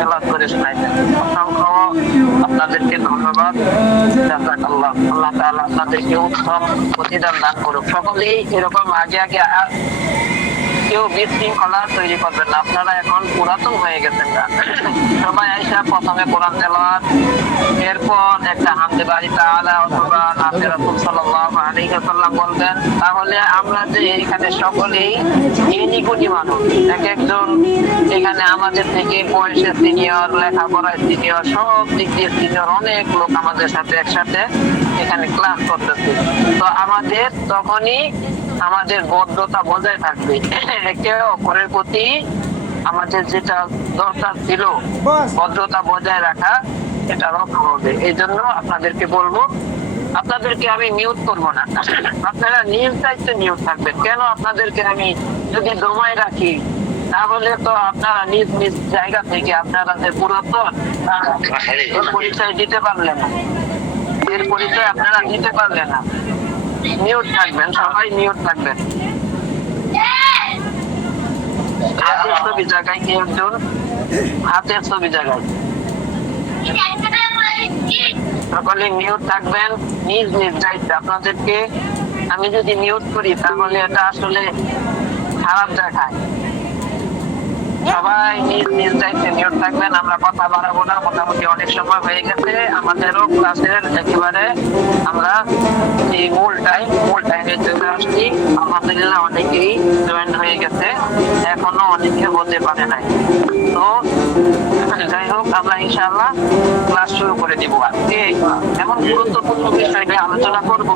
তেলাওয়াত করে শোনাইতেন। অসংখ্য আপনাদেরকে ধন্যবাদ। জাযাকাল্লাহ। আল্লাহ তাআলা আপনাদেরকে উত্তম প্রতিদান দান করুক। সকলেই এরকম আগে আগে কেউ বিশৃঙ্খলা তৈরি করবেন না। আপনারা এখন পুরাতন হয়ে গেছেন না। সবাই আইসা প্রথমে কোরআন তেলাওয়াত, এরপর একটা হামদে বাড়ি তাআলা অথবা নাতে রাসূল সাল্লাল্লাহু আলাইহি ওয়াসাল্লাম বলবেন। তাহলে আমরা যে এখানে সকলেই জ্ঞানী মানুষ, এক একজন এখানে আমাদের থেকে বয়সে সিনিয়র, লেখাপড়ায় সিনিয়র, সব দিক দিয়ে সিনিয়র অনেক লোক আমাদের সাথে একসাথে এখানে ক্লাস করতেছে। তো আমাদের তখনই আমাদের ভদ্রতা বজায় থাকবে। একে অপরের প্রতি আমাদের যেটা দরকার ছিল ভদ্রতা বজায় রাখা, এটা রক্ষা হবে। এই জন্য আপনাদেরকে বলবো, আপনাদেরকে আমি মিউট করব না, আপনারা নিজ দায়িত্বে মিউট থাকবেন। কেন আপনাদেরকে আমি যদি দমায় রাখি, তাহলে তো আপনারা নিজ নিজ জায়গা থেকে আপনারা যে পুরাতন পরিচয় দিতে পারলেন না, এর পরিচয় আপনারা দিতে পারলেন না। মিউট থাকবেন, সবাই মিউট থাকবেন। হাতের ছবি জায়গায় কি একজন হাতের ছবি জায়গায় সকলে মিউট থাকবেন, নিজ নিজ দায়িত্বে। আপনাদেরকে আমি যদি মিউট করি তাহলে এটা আসলে খারাপ দেখায়। সবাই নিজ নিজ দায়িত্বে মিউট থাকবেন। আমরা কথা বাড়াবো না, মোটামুটি অনেক সময় হয়ে গেছে। আমাদেরও ক্লাসের একেবারে আমরা এই মূল টাইমে চলে আসছি। আলহামদুলিল্লাহ অনেকেই জয়েন হয়ে গেছে, এখনো অনেকে হতে পারে নাই। তো যাই হোক, আমরা ইনশাআল্লাহ ক্লাস শুরু করে দিব। আজকে এমন গুরুত্বপূর্ণ বিষয় নিয়ে আলোচনা করবো।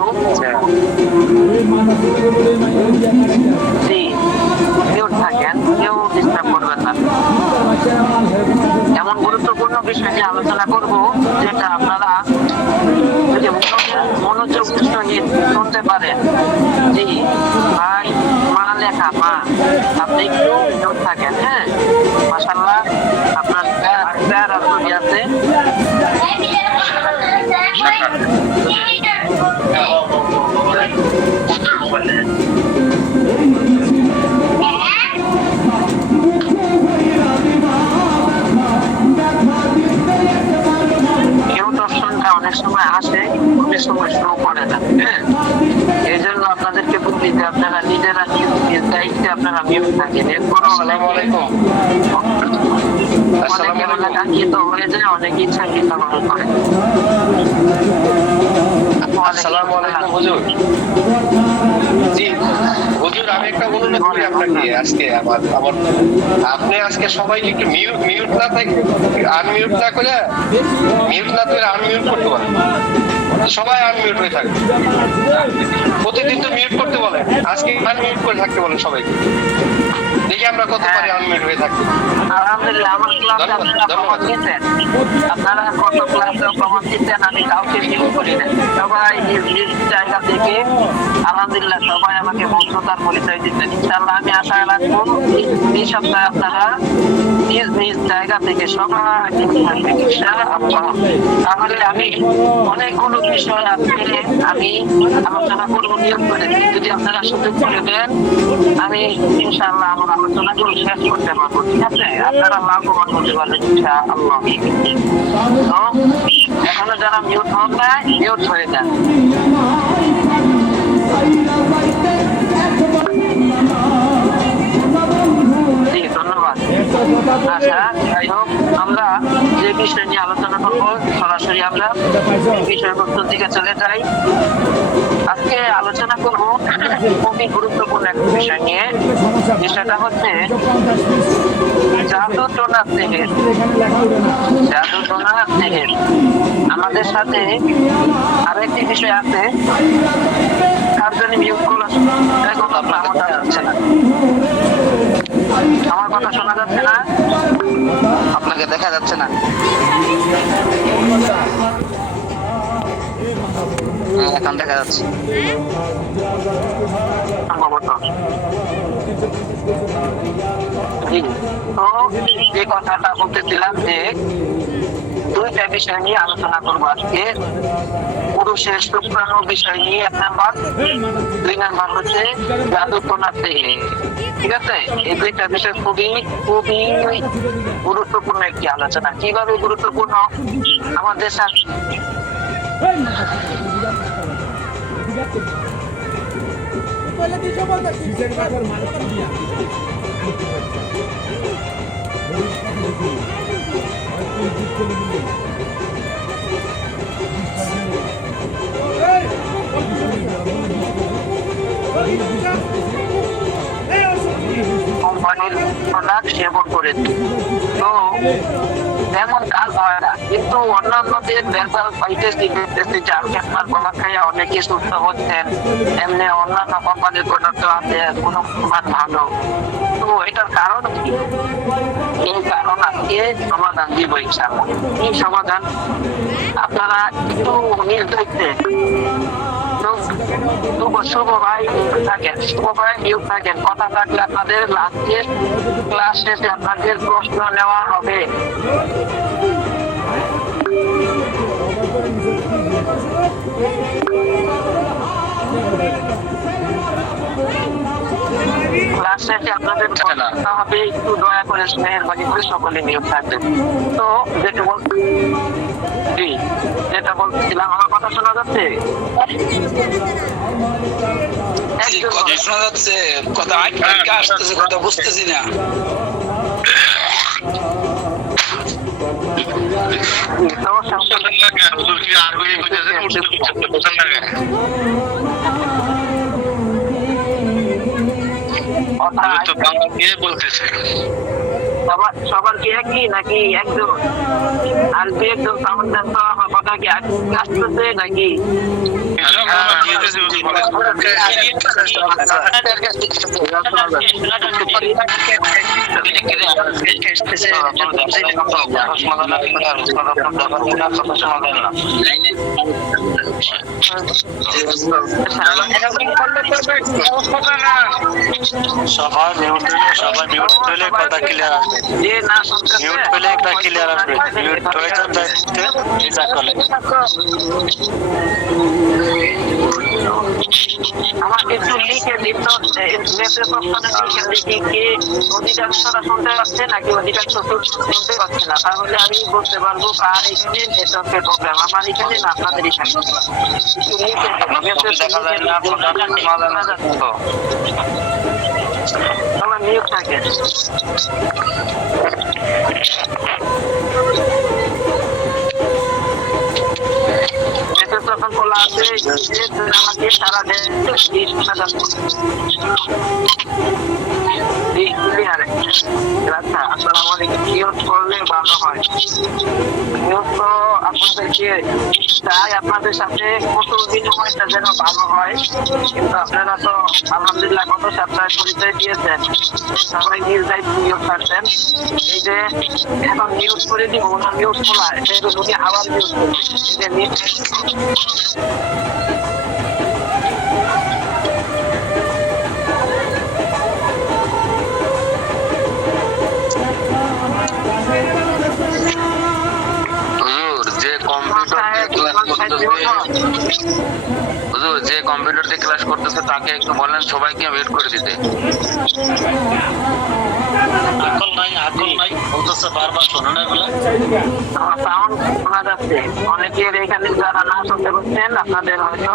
মিউট থাকেন, কেউ ডিস্টার্ব করবেন না। এমন গুরুত্বপূর্ণ বিষয় নিয়ে আলোচনা করব যেটা আপনারা যদি মনোযোগ সহিত শুনতে পারেন। জি ভাই, মা লেখা মা, আপনি একটু মিউট থাকেন। হ্যাঁ, মাশাআল্লাহ আপনার প্যারা ছবি আছে। অনেক সময় আসে, অনেক সময় শো করে না। এই জন্য আপনাদেরকে বলি যে আপনারা নিজেরা নিজ দায়িত্বে আপনারা মিউট থাকেন। এরপরও তো হয়ে যায়, অনেক ইচ্ছা চিন্তা ভাবনা করে। আসসালামু আলাইকুম হুজুর। জি হুজুর, আমি একটা অনুরোধ করি আপনাকে। আজকে আপনি আজকে সবাইকে একটু মিউট না থাকে, আনমিউট না করে, মিউট না করে আনমিউট করতে পারেন। সবাই আনমিউট হয়ে থাকবে। প্রতিদিন তো মিউট করতে বলেন, আজকে আনমিউট করে থাকতে বলেন সবাইকে। দেখি আমরা কত পারি আনমিউট হয়ে থাকতে। আলহামদুলিল্লাহ, আমার ক্লাসে আপনারা কত ক্লাসে প্রমাণ দিচ্ছেন, আমি কাউকে মিউট করি না। সবাই নিজ নিজ জায়গা থেকে আলহামদুলিল্লাহ সবাই আমাকে ভদ্রতার পরিচয় দিচ্ছেন। ইনশাআল্লাহ আমি আশা রাখবো এই সপ্তাহে আপনারা নিজ নিজ জায়গা থেকে সবাই তাহলে আমি অনেকগুলো বিষয় আজকে আমি আলোচনা করবো নিয়োগ করে। যদি আপনারা সুযোগ করে দেন, আমি ইনশাআল্লাহ আমার আলোচনাগুলো শেষ করতে পারবো। ঠিক আছে, আপনারা লাভবান হতে পারবেন ইনশাআল্লাহ। তো এখনো যারা মিউট হন না, মিউট হয়ে যান। ধন্যবাদ। আচ্ছা, যাই হোক, আমরা যে বিষয় নিয়ে আলোচনা করবো সরাসরি আমরা বিষয়বস্তুর দিকে চলে যাই। আজকে আলোচনা করবো খুবই গুরুত্বপূর্ণ একটা বিষয় নিয়ে। বিষয়টা হচ্ছে জাদু টোনা সিহির। জাদু টোনা সিহির। আমাদের সাথে আরেকটি বিষয় আছে, কার জন্য মিউট করলো দেখো, আপনার কথা যাচ্ছে না। আমার কথা শোনা যাচ্ছে না, আপনাকে দেখা যাচ্ছে না। এখন দেখা যাচ্ছে সম্ভবত। তো যে কথাটা বলতেছিলাম যে দুইটা বিষয় নিয়ে আলোচনা করবো আজকে। পুরুষের শুক্রাণু বিষয় নিয়ে 1 নাম্বার, 2 নাম্বার হচ্ছে জাদুটোনাতে। ঠিক আছে, এই দুইটা বিষয় খুবই খুবই গুরুত্বপূর্ণ একটি আলোচনা। কিভাবে গুরুত্বপূর্ণ? আমাদের সাথে কোম্পানির প্রোডাক্ট সেবন করেছি, তো তেমন কাজ হয় না। কিন্তু অন্যান্যদের ভেজাল পাইতেছি, দেখতেছি চাল খেতমার কলা খাইয়া অনেকে সুস্থ হচ্ছেন। এমনি অন্যান্য কোম্পানির প্রোডাক্ট আছে কোনো মান ভালো। তো এটার কারণ কি? এই কারণ আজকে সমাধান দিব ইনশাআল্লাহ। কি সমাধান? আপনারা একটু মিল দেখছেন। শুভ ভাই থাকেন, শুভ ভাই মিউট থাকেন। কথা থাকলে আপনাদের লাস্টের ক্লাস শেষে আপনাদের প্রশ্ন নেওয়া হবে। ক্লাস শেষে আপনাদের প্রশ্ন হবে, একটু দয়া করে মেহেরবানি করে সকলে মিউট থাকবেন। তো যেটা বলছিলাম, আমার কথা শোনা যাচ্ছে? শোনা যাচ্ছে, কথা আসতেছে, কথা বুঝতেছি না। সবার কি একই নাকি একজন? আর দু একজন সামঞ্জস্য কথা কি আসতেছে নাকি? সবাই মিউট হলে কথা ক্লিয়ার আসবে। যে না শুনতেছে মিউট হলে একটা ক্লিয়ার আসবে। মিউট হয়ে যাবে যা করলে। আমাকে একটু লিখে দিন তো, মেসেজ অপশনে লিখে দিন কি অধিকাংশরা শুনতে পাচ্ছে নাকি অধিকাংশ শুনতে পাচ্ছে না। তাহলে আমি বলতে পারবো কার এখানে নেটওয়ার্কের প্রবলেম, আমার এখানে না আপনাদের এখানে। আমার মিউট থাকে। যখন বলা আছে আমাকে সারা দেশ আচ্ছা, আসসালামু আলাইকুম। নিউজ করলে ভালো হয়। নিউজ তো আপনাদেরকে চাই আপনাদের সাথে কৌশল বিনিময়টা যেন ভালো হয়, কিন্তু আপনারা তো আলহামদুলিল্লাহ গত সপ্তাহে পরিচয় দিয়েছেন, সবাই নিজ দায়িত্ব নিয়োগ করছেন। এই যে এখন নিউজ করে দিব, নিউজ খোলা এটা উনি আবার নিউজ করবে। যে কম্পিউটার দিয়ে ক্লাস করতেছে তাকে একটু বলেন সবাইকে মিউট করে দিতে। আকল নাই বলতেছে বারবার শোনো না এগুলো। সাউন্ড শোনা যাচ্ছে, অনেকের এখানে যারা না শুনতে পাচ্ছেন আপনাদের হয়তো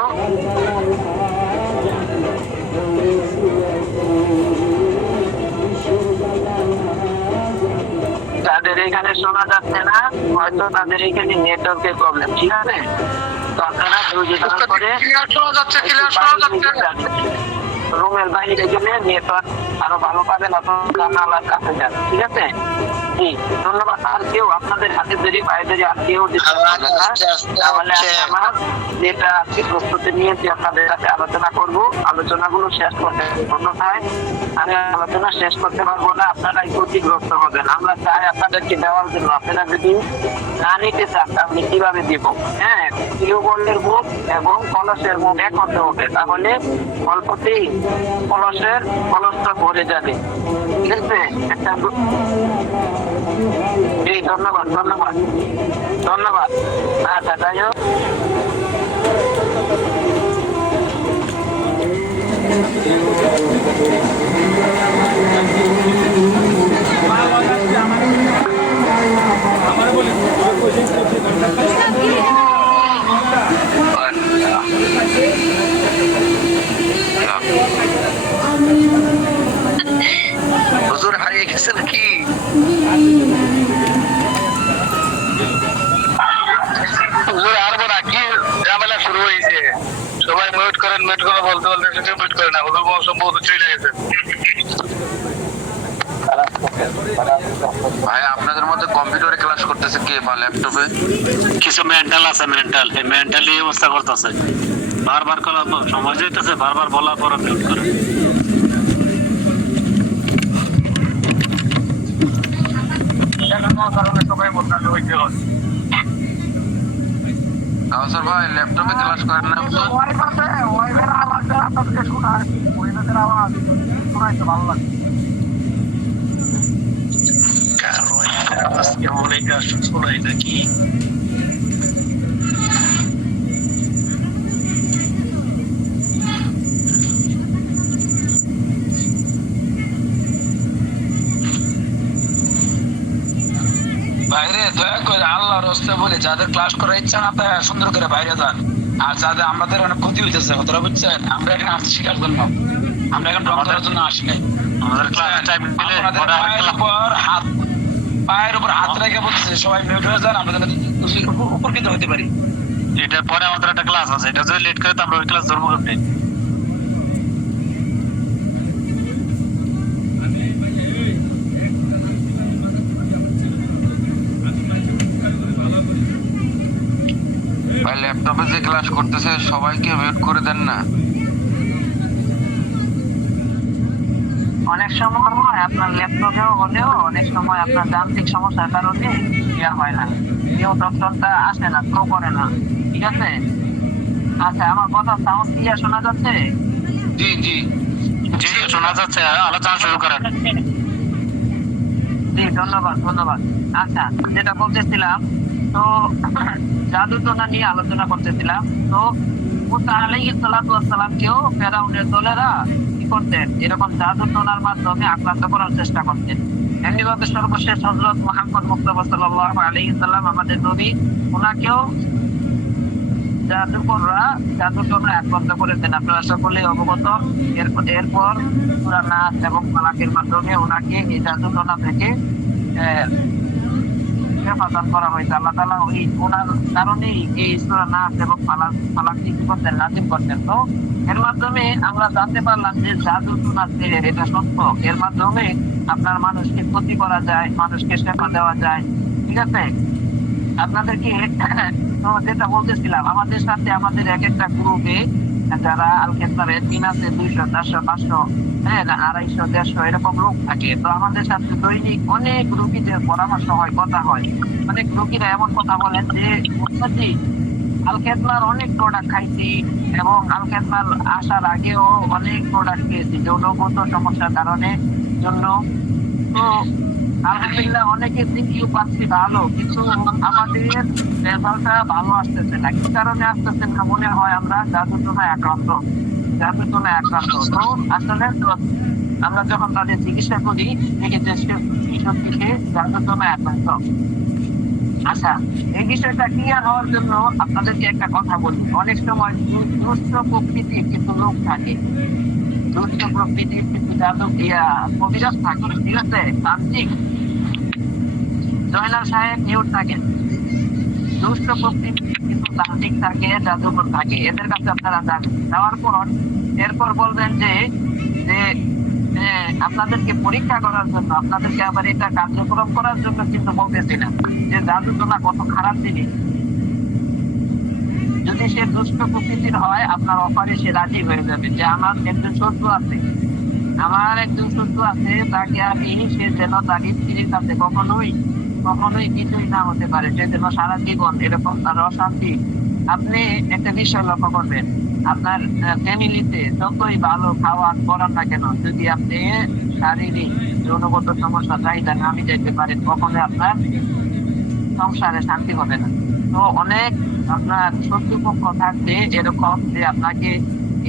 যাদের এখানে শোনা যাচ্ছে না, হয়তো তাদের এখানে নেটওয়ার্কের প্রবলেম। ঠিক আছে, তো আপনারা রুমের বাইরে গেলে নেটওয়ার্ক আরো ভালো পাবেন, অথবা জানালার কাছে যান। ঠিক আছে, ধন্যবাদ। আর কেউ আপনাদের হাতে দেরি পায়ে দেরি আর কেউ তাহলে আমার যেটা আজকে প্রস্তুতি নিয়েছি আপনাদের সাথে আলোচনা করব, আলোচনাগুলো শেষ করতে অন্যথায় আমি আলোচনা শেষ করতে পারবো না, আপনারা ক্ষতিগ্রস্ত হবেন। আমরা চাই আপনাদেরকে দেওয়ার জন্য, আপনারা যদি না নিতে চান তাহলে কিভাবে দিব? হ্যাঁ, টিউবওয়েলের মুখ এবং কলসের মুখ এক হতে হবে, তাহলে অল্পতেই কলসটা ভরে যাবে। ঠিক আছে, একটা জি ধন্যবাদ ধন্যবাদ ধন্যবাদ। আচ্ছা যাই হোক, হুজুর হারিয়ে গেছে নাকি? হুজুর হারবো না, কি ঝামেলা শুরু হয়েছে? সবাই মিউট করেন বলতে বলতে সেটা মিউট করে না, হুজুর সম্ভবত চলে গেছে। ভাই আপনাদের মধ্যে কম্পিউটারে ক্লাস করতেছে কে বা ল্যাপটপে? কিছু মেন্টাল আছে, মেন্টাল এই মেন্টালি অবস্থা করতেছে, বারবার করা তো সময় যাইতেছে, বারবার বলার পর মিউট করে। কারণে সবাই বদনাম হইতে হয়। কাউসার ভাই ল্যাপটপে ক্লাস করেন না? ওয়াইফের আওয়াজটা আপনাদেরকে শোনায়, ওয়াইফের আওয়াজ শোনাইতে ভালো লাগে। আওয়াজ কেমন এটা শোনাই নাকি? বাইরে দয়া করে আল্লাহর রাস্তায় বলে যাদের ক্লাস করার ইচ্ছা না তারা সুন্দর করে বাইরে যান। আর যাদের আমাদের অনেক ক্ষতি হইতেছে ওরা বুঝছেন, আমরা এখানে আসছি শিকার জন্য, আমরা এখন ড্রপ করার জন্য আসি নাই। আমাদের ক্লাস টাইম দিলে আপনাদের পায়ের উপর হাত রেখে বলতেছে সবাই মিউট হয়ে যান, আমরা যেন উপকৃত হতে পারি। এটার পরে আমাদের একটা ক্লাস আছে, এটা যদি লেট করে তো আমরা ওই ক্লাস ধরবো কেমনে? ভাই ল্যাপটপে যে ক্লাস করতেছে সবাইকে মিউট করে দেন না। অনেক সময় হয় আপনার ল্যাপটপেও হলেও অনেক সময় আপনার যান্ত্রিক সমস্যার কারণে ইয়া হয় না, কেউ তথ্যটা আসে না, কেউ করে না। ঠিক আছে, আচ্ছা আমার কথা সাউন্ড ক্লিয়ার শোনা যাচ্ছে? জি জি জি শোনা যাচ্ছে, আলোচনা শুরু করেন। জি ধন্যবাদ ধন্যবাদ। আচ্ছা যেটা বলতেছিলাম, তো জাদু টোনা নিয়ে আলোচনা করতেছিলাম। তো মুসা আলাইহিস সালাতু ওয়াস সালামকেও ফেরাউনের দলেরা কি করতেন, এরকম জাদু টোনার মাধ্যমে আক্রান্ত করার চেষ্টা করতেন। এমনিভাবে সর্বশেষ হযরত মুহাম্মদ মুস্তাফা সাল্লাল্লাহু আলাইহি সাল্লাম আমাদের নবী, ওনাকেও জাদুকররা জাদু টোনা আক্রান্ত করেছেন, আপনারা সকলেই অবগত। এরপর সূরা নাস এবং ফালাকের মাধ্যমে ওনাকে এই জাদু টোনা থেকে হেফাজত করা হয়েছে। আল্লাহ তাআলা ওই ওনার কারণেই এই সূরা নাস এবং ফালাক কি করতেন, নাযিল করতেন। তো এর মাধ্যমে আমরা জানতে পারলাম যে জাদু টোনা এটা সত্য, এর মাধ্যমে আপনার মানুষকে ক্ষতি করা যায়, মানুষকে শেফা দেওয়া যায়। ঠিক আছে, আপনাদেরকে তো যেটা বলতেছিলাম, আমাদের সাথে আমাদের এক একটা গ্রুপে যারা আল খেতার এডমিন আছে 200 400 500 হ্যাঁ 250 150 এরকম লোক থাকে। তো আমাদের সাথে দৈনিক অনেক রোগীদের পরামর্শ হয়, কথা হয়। অনেক রোগীরা এমন কথা বলেন যে বুঝছি আল খেতলার অনেক প্রোডাক্ট খাইছি এবং আল খেতলার আসার আগেও অনেক প্রোডাক্ট খেয়েছি যৌনগত সমস্যার কারণে জন্য। তো আলহামদুলিল্লাহ অনেকের রিভিউ পাচ্ছি ভালো, কিন্তু আমাদের রেজাল্টটা ভালো আসতেছে না। কি কারণে আসতেছে না? মনে হয় আমরা জাদুটোনায় আক্রান্ত। তো আসলে আমরা যখন তাদের চিকিৎসা করি দেখি যে কৃষক থেকে জাদুটোনায় আক্রান্ত। আচ্ছা, এই বিষয়টা ক্লিয়ার হওয়ার জন্য আপনাদেরকে একটা কথা বলি। অনেক সময় দুষ্ট প্রকৃতির কিছু লোক থাকে, দুষ্ট প্রকৃতির কিছু কবিরাজ থাকে। ঠিক আছে, তান্ত্রিক জয়নাল সাহেব নিউট থাকেন, দুষ্ট প্রকৃতির কিছু তান্ত্রিক থাকে, জাদুকর থাকে। এদের কাছে আপনারা যাবেন, যাওয়ার পর এরপর বলবেন যে যে আপনাদেরকে পরীক্ষা করার জন্য, আপনাদেরকে আবার এটা কার্যক্রম করার জন্য কিন্তু বলতেছি না যে জাদু টোনা কত খারাপ জিনিস। যদি সে দুষ্ট প্রকৃতির হয় আপনার অফারে সে রাজি হয়ে যাবে যে আমার একজন শত্রু আছে, তাকে আমি সে যেন তার স্ত্রীর কাছে কখনোই কিছুই না হতে পারে, সে যেন সারা জীবন এরকম তার অশান্তি। আপনি একটা বিষয় লক্ষ্য করবেন, আপনার ফ্যামিলিতে যতই ভালো খাওয়া করান না কেন, যদি আপনি শারীরিক যৌনগত সমস্যা চাহিদা না মিটাইতে পারেন, কখনোই আপনার সংসারে শান্তি হবে না। তো অনেক আপনার শত্রুপক্ষ থাকবে এরকম যে আপনাকে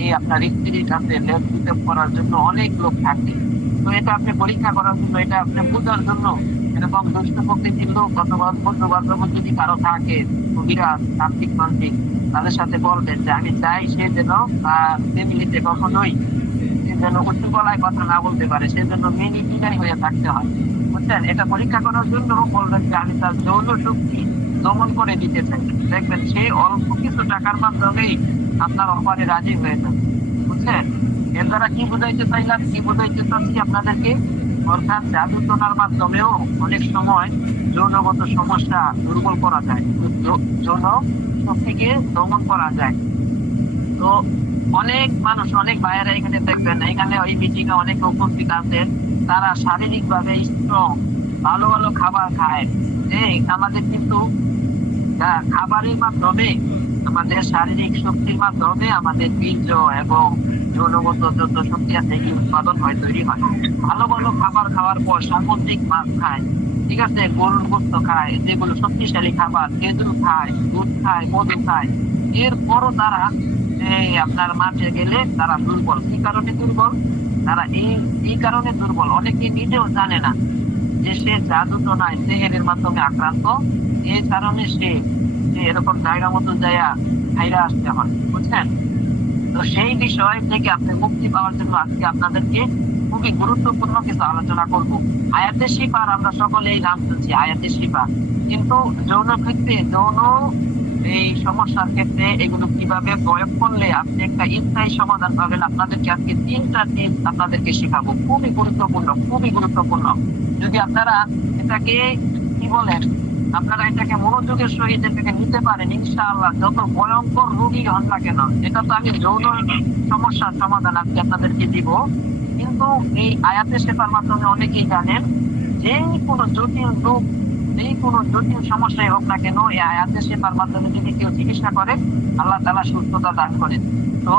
এই আপনার স্ত্রীর কাছে লেপ দিতে করার জন্য অনেক লোক থাকবে। তো এটা আপনি পরীক্ষা করার জন্য, এটা আপনি বোঝার জন্য এরকম দুষ্ট প্রকৃতির লোক অথবা বন্ধু বান্ধব যদি কারো থাকে বিরাট তান্ত্রিক মান্ত্রিক, তাদের সাথে বলবেন যে আমি চাই সে যেন ফ্যামিলিতে কখনোই সে যেন উচ্চ গলায় কথা না বলতে পারে, সে জন্য মেনি বিদায় হয়ে থাকতে হয়, বুঝছেন? এটা পরীক্ষা করার জন্য বলবেন যে আমি তার যৌন শক্তি দমন করে দিতে চাই। দেখবেন সেই অল্প কিছু টাকার মাধ্যমেই আপনার অফারে রাজি হয়ে যাবে, বুঝছেন? এর দ্বারা কি বুঝাইতে চাইলাম, কি বুঝাইতে চাচ্ছি আপনাদেরকে, অর্থাৎ জাদু টোনার মাধ্যমেও অনেক সময় যৌনগত সমস্যা দুর্বল করা যায়, যৌন শক্তিকে দমন করা যায়। তো অনেক মানুষ, অনেক ভাইয়েরা এখানে দেখবেন, এখানে ওই মিটিংয়ে অনেক উপস্থিত আছেন, তারা শারীরিক ভাবে স্ট্রং, ভালো ভালো খাবার খায়। আমাদের কিন্তু খাবারের মাধ্যমে, আমাদের শারীরিক শক্তির মাধ্যমে আমাদের বীর্য এবং যৌনগত যত শক্তি আছে এগুলি উৎপাদন হয়, তৈরি হয়। ভালো ভালো খাবার খাওয়ার পর সামুদ্রিক মাছ খায়, ঠিক আছে, গরুর গোস্ত খায়, যেগুলো শক্তিশালী খাবার, খেজুর খায়, দুধ খায়, মধু খায়, এরপরও তারা আপনার মাঠে গেলে তারা দুর্বল। কি কারণে দুর্বল? তারা এই কারণে দুর্বল, অনেকে নিজেও জানে না যে সে জাদু টোনায় সেহেরের মাধ্যমে আক্রান্ত, এই কারণে সে এরকম জায়গা মতো জায়গা হাইরা আসতে হয়, বুঝছেন? তো সেই বিষয় থেকে আপনি মুক্তি পাওয়ার জন্য আজকে আপনাদেরকে খুবই গুরুত্বপূর্ণ কিছু আলোচনা করব। আয়াতে শিফার আমরা সকলেই নাম শুনছি, আয়াতে শিফা, কিন্তু যৌন ক্ষেত্রে, যৌন এই সমস্যার ক্ষেত্রে এগুলো কিভাবে প্রয়োগ করলে আপনি একটা স্থায়ী সমাধান পাবেন, আপনাদেরকে আজকে 3টা টিপস আপনাদেরকে শেখাবো। খুবই গুরুত্বপূর্ণ, খুবই গুরুত্বপূর্ণ। যদি আপনারা এটাকে কি বলেন, আপনারা এটাকে মনোযোগের সহিত এটাকে নিতে পারেন, ইনশাআল্লাহ যত ভয়ঙ্কর রোগী হন না কেন, এটা তো আমি যৌন সমস্যার সমাধান আজকে আপনাদেরকে দিব। কিন্তু এই আয়াতে শেফার মাধ্যমে অনেকেই জানেন যে কোনো জটিল রোগ, যে কোনো জটিল সমস্যায় হোক না কেন, এই আয়াতে শেফার মাধ্যমে যদি কেউ চিকিৎসা করে, আল্লাহ তাআলা সুস্থতা দান করেন। তো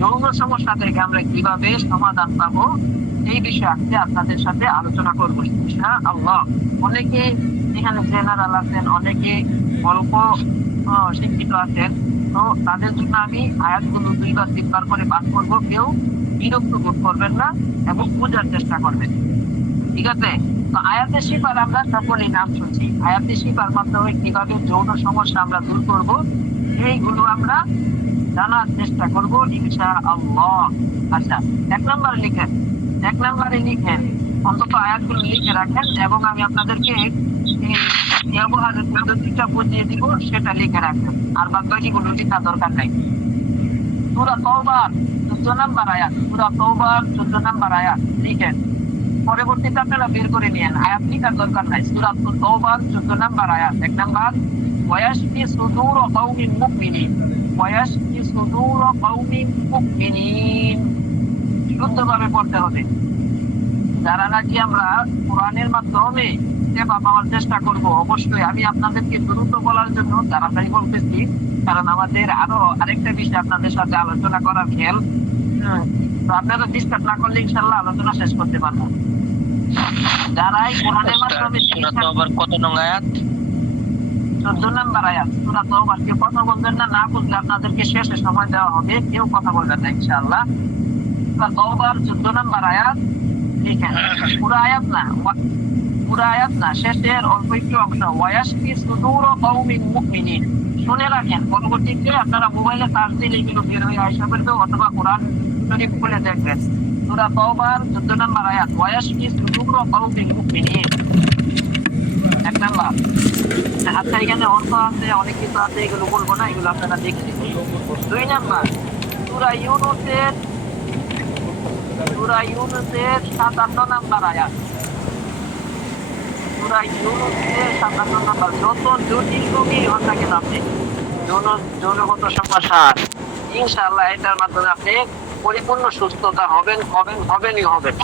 যৌন সমস্যা থেকে আমরা কিভাবে সমাধান পাবো এই বিষয়ে আজকে আপনাদের সাথে আলোচনা করবো ইনশাআল্লাহ। অনেকে এখানে জেনারেল আছেন, অনেকে অল্প শিক্ষিত আছেন, তো তাদের জন্য আমি আয়াতগুলো 2বার 3বার করে পাঠ করবো। কেউ বিরক্ত বোধ করবেন না এবং বোঝার চেষ্টা করবেন, ঠিক আছে? তো আয়াতে শিফার আমরা সকলেই নাম শুনছি, আয়াতে শিফার মাধ্যমে কিভাবে যৌন সমস্যা আমরা দূর করবো এইগুলো আমরা জানার চেষ্টা করবো ইনশাআল্লাহ। আচ্ছা, 1 নম্বরে লিখেন, অন্তত আয়াতগুলো লিখে রাখেন, এবং আমি আপনাদেরকে ব্যবহারের পদ্ধতিটা বুঝিয়ে দিব, সেটা লিখে রাখবেন, আর বাকিগুলো লেখার দরকার নাই। সূরা তাওবার 14 নম্বর আয়াত, সূরা তাওবার 14 নম্বর আয়াত লিখেন, পরবর্তীতে আপনারা বের করে নিয়েন, আয়াত লেখার দরকার নাই। সূরা তাওবার 14 নম্বর আয়াত, 1 নম্বর, ওয়ায়াশফি সুদূর কওমিন মুমিনিন, ওয়ায়াশফি সুদূর কওমিন মুমিনিন, শুদ্ধভাবে পড়তে হবে। যারা নাকি আমরা কোরআনের মাধ্যমে সেবা পাওয়ার চেষ্টা করব, অবশ্যই আমি আপনাদেরকে দ্রুত বলার জন্য তাড়াতাড়ি বলতেছি, কারণ আমাদের আরো আরেকটা বিষয় আপনাদের সাথে আলোচনা করার খেয়াল, তো আপনারা ডিস্টার্ব না করলে ইনশাআল্লাহ আলোচনা শেষ করতে পারবো। যারাই কোরআনের মাধ্যমে কত নং আয়াত? 14 নম্বর আয়াত সূরা তাওবার। কেউ কথা বলবেন না, না বুঝলে আপনাদেরকে শেষে সময় দেওয়া হবে, কেউ কথা বলবেন না ইনশাআল্লাহ। সূরা তাওবার 14 নম্বর আয়াত লিখেন, পুরো আয়াত না, শেষের অল্প একটু অংশ, ওয়ায়াশফি সুদূর কওমিন মুমিনিন। শুনে রাখেন, পরবর্তীতে আপনারা মোবাইলে সার্চ দিলে এগুলো বের হয়ে আসা পড়বে, অথবা কোরআন শরীফ খুলে দেখবেন। সূরা তাওবার 14 নম্বর আয়াত, ওয়ায়াশফি সুদূর কওমিন মুমিনিন, 1 নম্বর। আচ্ছা, এখানে অর্থ আছে, অনেক কিছু আছে, এগুলো বলবো না, এগুলো আপনারা দেখে নেবেন। 2 নম্বর, সূরা ইউনূসের 57 নম্বর আয়াত, সূরা ইউনূসের 57 নম্বর। যত জটিল রোগী হন না কেন আপনি, যৌনগত সমস্যা, ইনশাআল্লাহ এটার মাধ্যমে আপনি পরিপূর্ণ সুস্থতা হবেনই হবেন।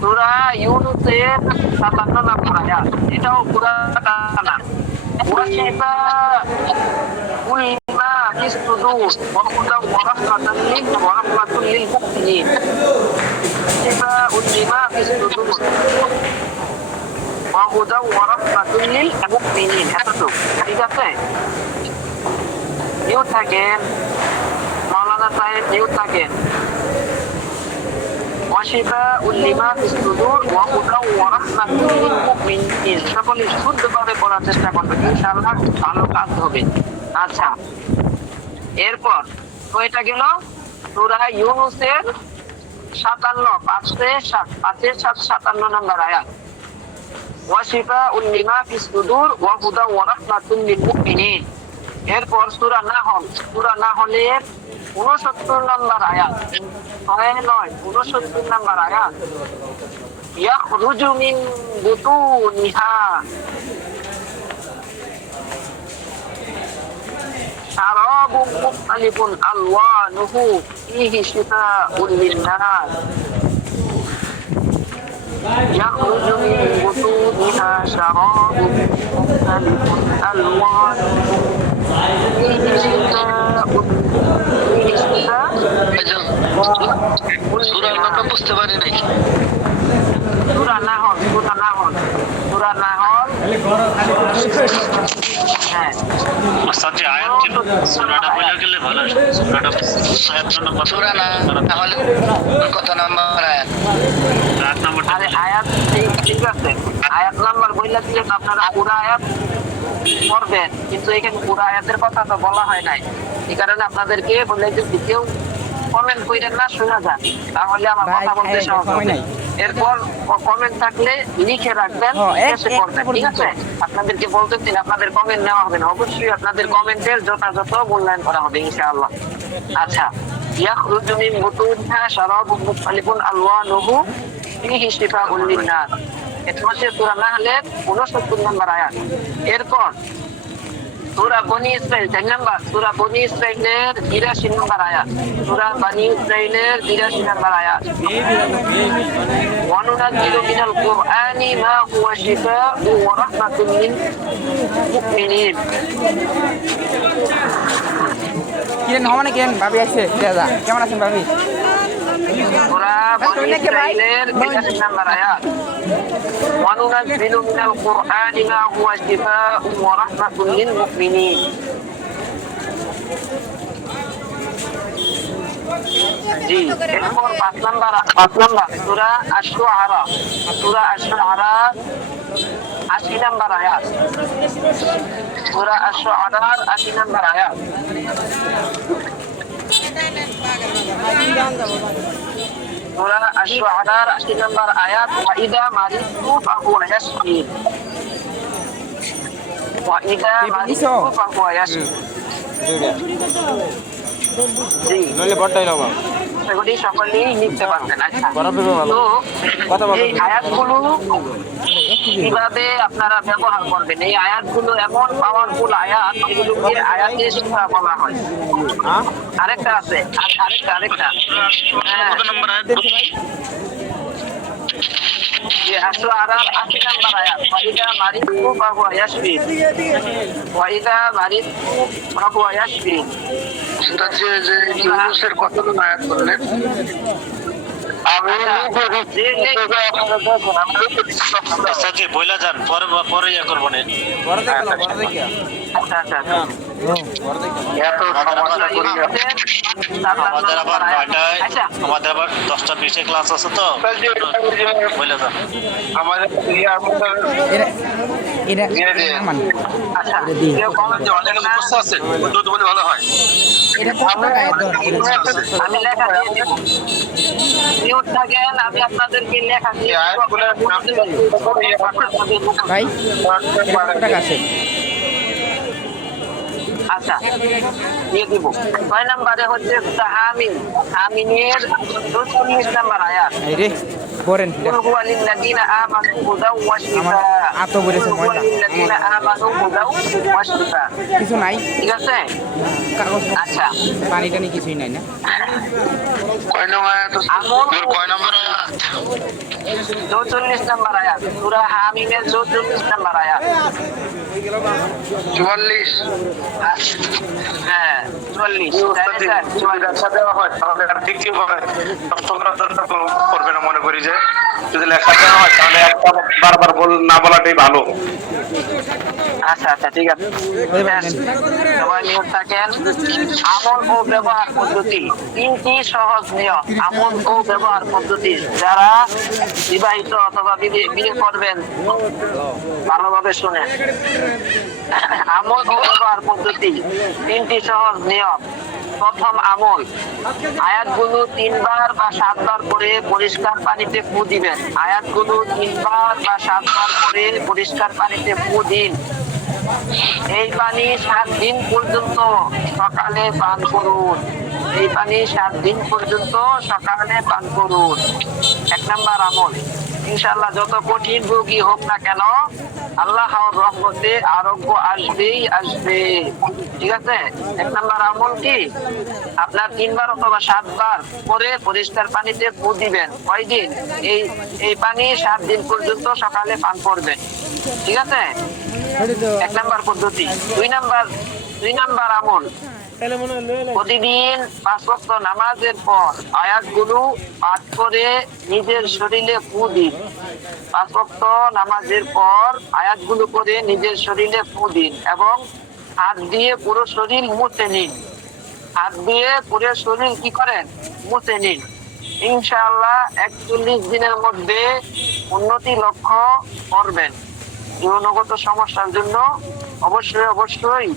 সূরা ইউনূসের 57 নম্বর আয়াত, এটাও পুরাটা না, ওয়াশিফা কুল্লিমা ফিস সুদূর ওয়া হুদান ওয়া রাহমাতুল লিল মুমিনিন। وشفاء لما في الصدور وهدى ورحمة للمؤمنين এতটুকু ঠিক আছে নিউ থাকেন মাওলানা সাহেব নিউ থাকেন وشفاء لما في الصدور وهدى ورحمة للمؤمنين সকলে শুদ্ধভাবে পড়ার চেষ্টা করবেন ইনশাআল্লাহ ভালো কাজ হবে আচ্ছা এরপর তো এটা গেল সূরা ইউনূসের 57 নম্বর আয়াত وشفاء لما في الصدور وهدى ورحمة للمؤمنين এরপর সূরা নাহলের 69 নম্বর আয়াত 69 নম্বর আয়াত ইয়াখরুজু মিন বুতুনিহা شراب مختلف ألوانه فيه شفاء للناس يخرج من بطونها شراب مختلف ألوانه فيه شفاء সূরার নামটা বুঝতে পারি নাই। সূরা নাহল হ্যাঁ সাথে আয়াত ছিল সূরাটা বলে গেলে ভালো হয়। সূরাটা আয়াত নম্বর সূরা না তাহলে কত নাম্বার আয়াত? আয়াত নম্বর আরে আয়াত ঠিক আছে আয়াত নাম্বার বইলা দিলে তো আপনারা পুরো আয়াত পড়বেন কিন্তু এখানে পুরো আয়াতের কথা তো বলা হয় নাই এই কারণে আপনাদেরকে বলে যে কেউ কমেন্ট কইরেন না শোনা যান তাহলে আমার কথা বলতে সহজ হবে এরপর কমেন্ট থাকলে লিখে রাখবেন এসে পড়বেন ঠিক আছে আপনাদেরকে বলতেছি আপনাদের কমেন্ট নেওয়া হবে না অবশ্যই আপনাদের কমেন্টের যথাযথ মূল্যায়ন করা হবে ইনশাআল্লাহ আচ্ছা ইয়াখরুজু মিন বুতুনিহা শারাবুন মুখতালিফুন আলওয়ানুহু ফীহি শিফাউন লিন-নাস এটা হচ্ছে সূরা নাহলের 69 নম্বর আয়াত এরপর সূরা বনি ইসরাইল 4 নম্বর সূরা বনি ইসরাইলের 82 নম্বর আয়াত সূরা বনি ইসরাইলের 82 নম্বর আয়াত ওয়ানুনাজ্জিলু মিনাল কুরআনি মা হুয়া শিফাa'un ওয়া রাহমাতুন লিল মুমিনিন কিরেন হমানে কিরেন ভাবি আছে দাদা কেমন আছেন ভাবি সূরা বনি ইসরাইলের 82 নম্বর আয়াত ওয়ানুনাজ্জিলু মিনাল কুরআনি মা হুয়া শিফাa'un ওয়া রাহমাতুন লিল মুমিনিন জি এরপর 5 নম্বর সূরা আশ-শুআরা 80 নম্বর আয়াত সূরা আশ-শুআরার 80 নম্বর আয়াত সূরা আশ-শুআরার 80 নম্বর আয়াত ওয়াইদা মারিতু ফাহুয়া ইয়াশফিন ওয়াইদা মারিতু ফাহুয়া ইয়াশফিন জি নইলে বড়টাই লবা সেগুলি সকলেই লিখতে পারবেন আচ্ছা তো কথা বলবেন এই আয়াতগুলো কিভাবে আপনারা ব্যবহার করবেন এই আয়াতগুলো এমন পাওয়ারফুল আয়াত এগুলোকে আয়াতের শিক্ষা বলা হয় আরেকটা আছে আরেকটা কত নাম্বার আয়াত? যে আশ-শুআরার 80 নম্বর আয়াত ওয়াইদা মারিতু ফাহুয়া ইয়াশফিন ওয়াইদা মারিতু ফাহুয়া ইয়াশফিন সেটা যে ইউনূসের কত নম্বর আয়াত বললেন? সাথে বইলা যান পরে ইয়া করবো না বড় দেখো না বড় দেখো আচ্ছা বড় দেখো এত সমস্যা করি আমাদের আবার 9টায় আমাদের আবার 10টা 20 ক্লাস আছে তো বইলা যান আমাদের এটা মান আচ্ছা কেউ কমেন্ট যে অনেক উপস্থিত আছে তো বলে ভালো হয়। এটা কত টাকা আয়াত আমি লেখা দিয়ে নিউজ থাকেন আমি আপনাদেরকে লেখা দিয়ে ভাই এটা কত টাকা আছে আচ্ছা দিয়ে দিব 6 নম্বরে হচ্ছে আমিনের 44 নম্বর আয়াত এই রে পড়েন قل هو للذين آمنوا هدى وشفاء এত বলেছে قل هو للذين آمنوا هدى وشفاء কিছু নাই ঠিক আছে কাগজ আচ্ছা পানি টানি কিছুই নাই না কয় নম্বর আয়াত? কয় নম্বর আয়াত? 44 নম্বর আয়াত সূরা হামিমের 44 নম্বর আয়াত 44। হ্যাঁ 44 তাই না স্যার? যদি লেখা দেওয়া হয় তাহলে আর দ্বিতীয় ভাবে কষ্ট করার দরকার করবে না মনে করি। যে যদি লেখা দেওয়া হয় তাহলে একটা বারবার না বলাটাই ভালো। আচ্ছা আচ্ছা ঠিক আছে। সবাই নিয়ম থাকেন। আমল ও ব্যবহার পদ্ধতি, 3টি সহজ নিয়ম। আমল ও ব্যবহার পদ্ধতি যারা বিবাহিত অথবা বিয়ে করবেন ভালোভাবে শুনেন। আমল ও ব্যবহার পদ্ধতি, 3টি সহজ নিয়ম। প্রথম আমল, আয়াতগুলো 3 বার বা 7 বার করে পরিষ্কার পানিতে ফু দিবেন। আয়াতগুলো 3 বার বা 7 বার করে পরিষ্কার পানিতে ফু দিন। এই পানি 7 দিন পর্যন্ত সকালে পান করুন। এই পানি 7 দিন পর্যন্ত সকালে পান করুন। 1 নাম্বার আমল, ইনশাআল্লাহ যত কঠিন রোগী হোক না কেন আল্লাহর রহমতে আরোগ্য আসবেই আসবে। ঠিক আছে? 1 নাম্বার আমল কি, আপনার 3 বার অথবা 7 বার করে পরিষ্কার পানিতে ফু দিবেন। কয়দিন? এই পানি 7 দিন পর্যন্ত সকালে পান করবেন। ঠিক আছে? 1 নাম্বার পদ্ধতি। 2 নাম্বার আমল, প্রতিদিন 5 ওয়াক্ত নামাজের পর আয়াতগুলো পাঠ করে নিজের শরীরে ফু দিন। 5 ওয়াক্ত নামাজের পর আয়াতগুলো করে নিজের শরীরে ফু দিন এবং হাত দিয়ে পুরো শরীর মুছে নিন। হাত দিয়ে পুরো শরীর কি করেন? মুছে নিন। ইনশাআল্লাহ 41 দিনের মধ্যে উন্নতি লক্ষ্য করবেন। যৌনগত সমস্যার জন্য অবশ্যই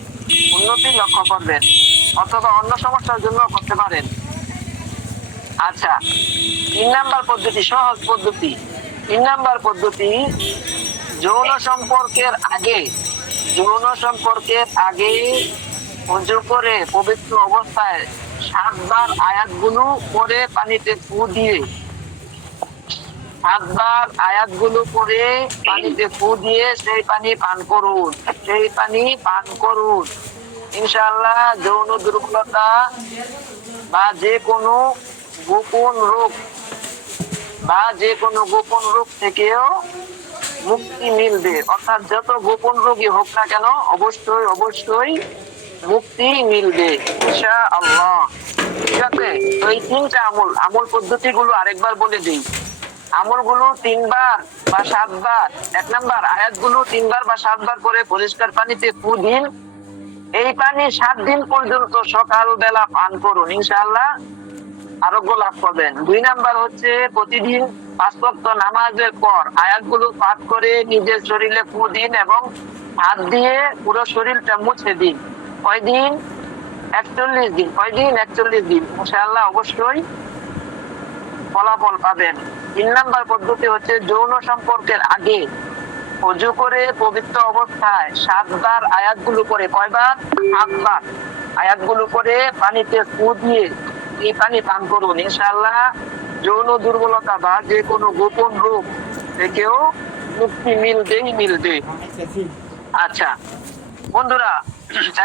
উন্নতি লক্ষ্য করবেন, অথবা অন্য সমস্যার জন্য করতে পারেন। আচ্ছা, 3 নাম্বার পদ্ধতি, সহজ পদ্ধতি। 3 নাম্বার পদ্ধতি, যৌন সম্পর্কের আগে ওযু করে পবিত্র অবস্থায় 7 বার আয়াতগুলো পড়ে পানিতে ফু দিয়ে 7 বার আয়াতগুলো পড়ে পানিতে ফু দিয়ে সেই পানি পান করুন। ইনশাআল্লাহ যৌন দুর্বলতা বা যে কোনো গোপন রোগ থেকেও মুক্তি মিলবে। অর্থাৎ যত গোপন রোগী হোক না কেন অবশ্যই মুক্তি মিলবে ইনশাআল্লাহ। ঠিক আছে? তো এই 3টা আমল পদ্ধতিগুলো আরেকবার বলে দিই। আমলগুলো 3 বার বা 7 বার। 1 নাম্বার, আয়াতগুলো 3 বার বা 7 বার করে পরিষ্কার পানিতে ফু দিন। এই পানি 7 দিন পর্যন্ত সকালবেলা পান করুন। ইনশাআল্লাহ আরোগ্য লাভ করবেন। 2 নাম্বার হচ্ছে, প্রতিদিন 5 ওয়াক্ত নামাজের পর আয়াতগুলো পাঠ করে নিজের শরীরে ফু দিন এবং হাত দিয়ে পুরো শরীরটা মুছে দিন। কয়দিন? 41 দিন। কয়দিন? 41 দিন। ইনশাআল্লাহ অবশ্যই ফলাফল পাবেন। 3 নাম্বার পদ্ধতি হচ্ছে, যৌন সম্পর্কের আগে ওযু করে পবিত্র অবস্থায় 7 বার আয়াতগুলো করে, কয়বার? 7 বার আয়াতগুলো করে পানিতে ফু দিয়ে এই পানি পান করুন। ইনশাআল্লাহ যৌন দুর্বলতা বা যে কোনো গোপন রোগ থেকেও মুক্তি মিলবে। আচ্ছা বন্ধুরা,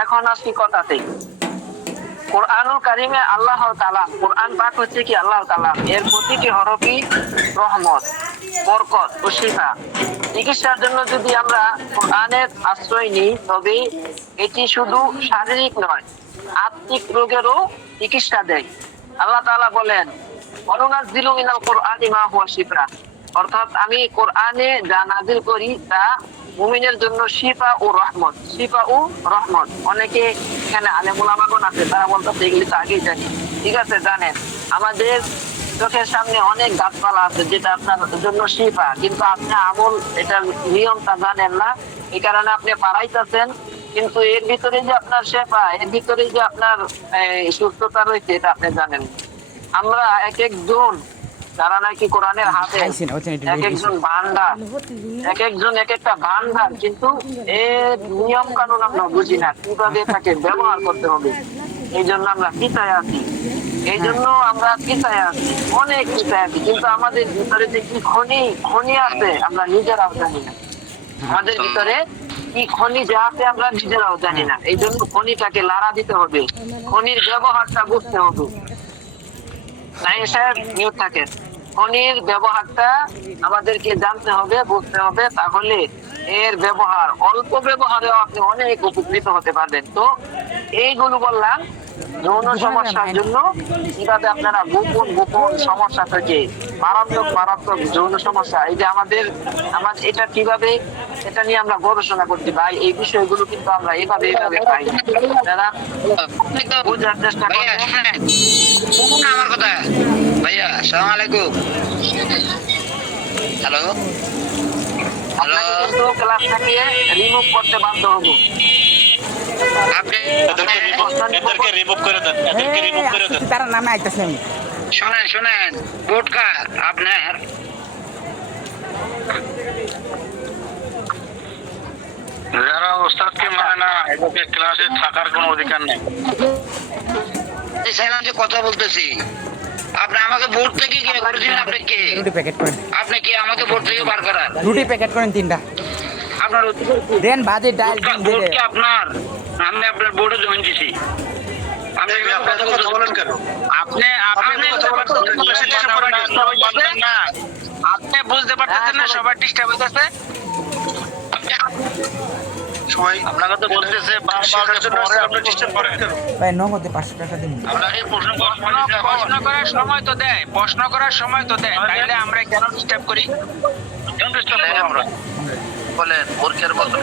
এখন আসি কথাতে। কোরআনুল কারিমে আল্লাহ তাআলা, কোরআন পাক হচ্ছে কি আল্লাহর কালাম। এর প্রতিটি হরফই রহমত, বরকত ও শিফা। চিকিৎসার জন্য যদি আমরা কোরআনের আশ্রয় নিই তবে এটি শুধু শারীরিক নয়, আত্মিক রোগেরও চিকিৎসা দেয়। আল্লাহ তাআলা বলেন, ওয়ানুনাজ্জিলু মিনাল কুরআনি মা হুয়া শিফা। অর্থাৎ আমি কোরআনে যা নাযিল করি তা মুমিনের জন্য শিফা ও রহমত। শিফা ও রহমত। অনেকে এখানে আলেম ওলামাগণ আছে, তারা বলতেছে এগুলি তো আগেই জানি। ঠিক আছে, জানেন। আমাদের চোখের সামনে অনেক গাছপালা আছে যেটা আপনার জন্য শিফা, কিন্তু আপনি আমল এটার নিয়মটা জানেন না, এই কারণে আপনি পারাইতেছেন। কিন্তু এর ভিতরে যে আপনার শেফা, এর ভিতরে যে আপনার সুস্থতা রয়েছে এটা আপনি জানেন। আমরা এক একজন যারা নাকি কোরআনের হাতে, এক একজন ভান্ডার, এক একজন এক একটা ভান্ডার, কিন্তু এর নিয়ম কানুন আমরা বুঝি না, কিভাবে তাকে ব্যবহার করতে হবে। এই জন্য আমরা পিছায় আছি, অনেক পিছায় আছি। কিন্তু আমাদের ভিতরে যে কি খনি আছে আমরা নিজেরাও জানি না। আমাদের ভিতরে কি খনি যা আছে আমরা নিজেরাও জানি না। এই জন্য খনিটাকে লাড়া দিতে হবে, খনির ব্যবহারটা বুঝতে হবে। নাই সাহেব, নিউজ থাকে। ফোনের ব্যবহারটা আমাদেরকে জানতে হবে, বুঝতে হবে, তাহলে এর ব্যবহার, অল্প ব্যবহারেও আপনি অনেক উপকৃত হতে পারবেন। তো এইগুলো বললাম যৌন সমস্যার জন্য কিভাবে আপনারা গোপন গোপন সমস্যা থেকে মারাত্মক যৌন সমস্যা, এই যে আমাদের এটা কিভাবে, এটা নিয়ে আমরা গবেষণা করতে ভাই, এই বিষয়গুলো কিন্তু আমরা এভাবে পাই। আপনারা বোঝার চেষ্টা করবেন। আমার কথা ভাইয়া, আসসালামু আলাইকুম। হ্যালো আপনাকে কিন্তু ক্লাস থেকে রিমুভ করতে বাধ্য হবো। আপনি এদেরকে রিমুভ করে দেন, এদেরকে রিমুভ করে দেন। তার নামে আইতেছে আমি। শোনেন বোটকা আপনার যারা ওস্তাদকে মানে না, এদেরকে ক্লাসে থাকার কোনো অধিকার নেই। চাইলাম যে কথা বলতেছি, আপনি আমাকে বোর্ড থেকে কি করেছিলেন? আপনি কে? রুটি প্যাকেট করেন, আপনি কি আমাকে বোর্ড থেকে বার করার? রুটি প্যাকেট করেন 3টা আপনার দেন, ভাজি ডাল দিন বোর্ড দিয়ে কি আপনার? আমি আপনার বোর্ডে জয়েন দিছি। আপনি কথা বলেন কেন? আপনি আপনি বুঝতে পারতেছেন না সবার ডিস্টার্ব হইতেছে। সবাই আপনাকে তো বলতেছে বারবার জন্য আপনি ডিস্টার্ব করেন কেন? ভাই নগদে 500 টাকা দিন। আপনাকে প্রশ্ন প্রশ্ন করার সময় তো দেয়, প্রশ্ন করার সময় তো দেয়, তাইলে আমরা কেন ডিস্টার্ব করি? আমরা বলেন মূর্খের মতন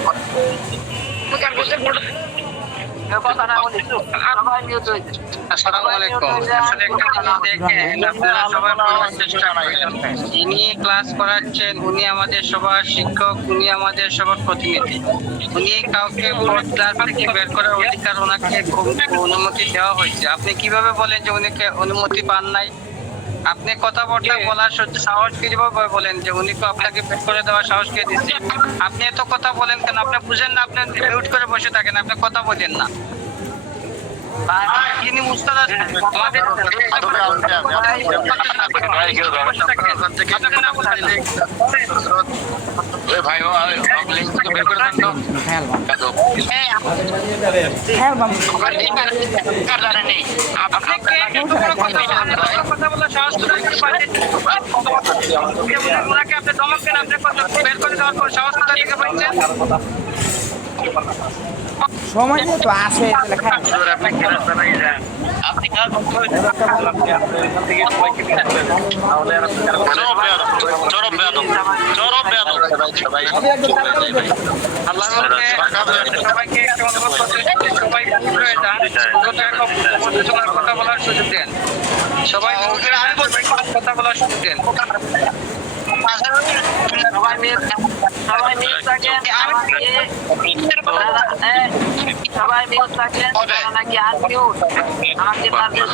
কথা না বলি চুপ, সবাই মিউট হয়ে যায়। আসসালামু আলাইকুম। আসলে একটা জিনিস দেখেন, আপনারা সবাই বোঝার চেষ্টা করেন। যিনি ক্লাস করাচ্ছেন উনি আমাদের সবার শিক্ষক, উনি আমাদের সবার প্রতিনিধি। উনি কাউকে ক্লাস থেকে বের করার অধিকার ওনাকে অনুমতি দেওয়া হয়েছে। আপনি কিভাবে বলেন যে উনিকে অনুমতি পান নাই? আপনি কথাবার্তা বলার সাহস কিভাবে বলেন যে উনি তো আপনাকে বের করে দেওয়ার সাহস কে দিচ্ছে? আপনি এত কথা বলেন কেন? আপনি বুঝেন না? আপনি মিউট করে বসে থাকেন, আপনি কথা বলেন না। যিনি মুস্তাদ আছেন আমাদের হ্যাঁ মাম, আপনি কে কথা বলার সাহস করে ওনাকে আপনি দমক দেন, আপনি কথা বের করে দেওয়ার পর সাহস কোথা থেকে পাইছেন? সময় তো আছে লেখা। চরম বেয়াদব। সবাইকে একটা অনুরোধ করতে সবাই হয়ে যান, কথা বলার সুযোগ দেন। সবাই কথা বলার সুযোগ দেন। সবাই মিউট থাকেন, সবাই মিউট থাকেন, তারা নাকি আনমিউট। আমাকে তাদের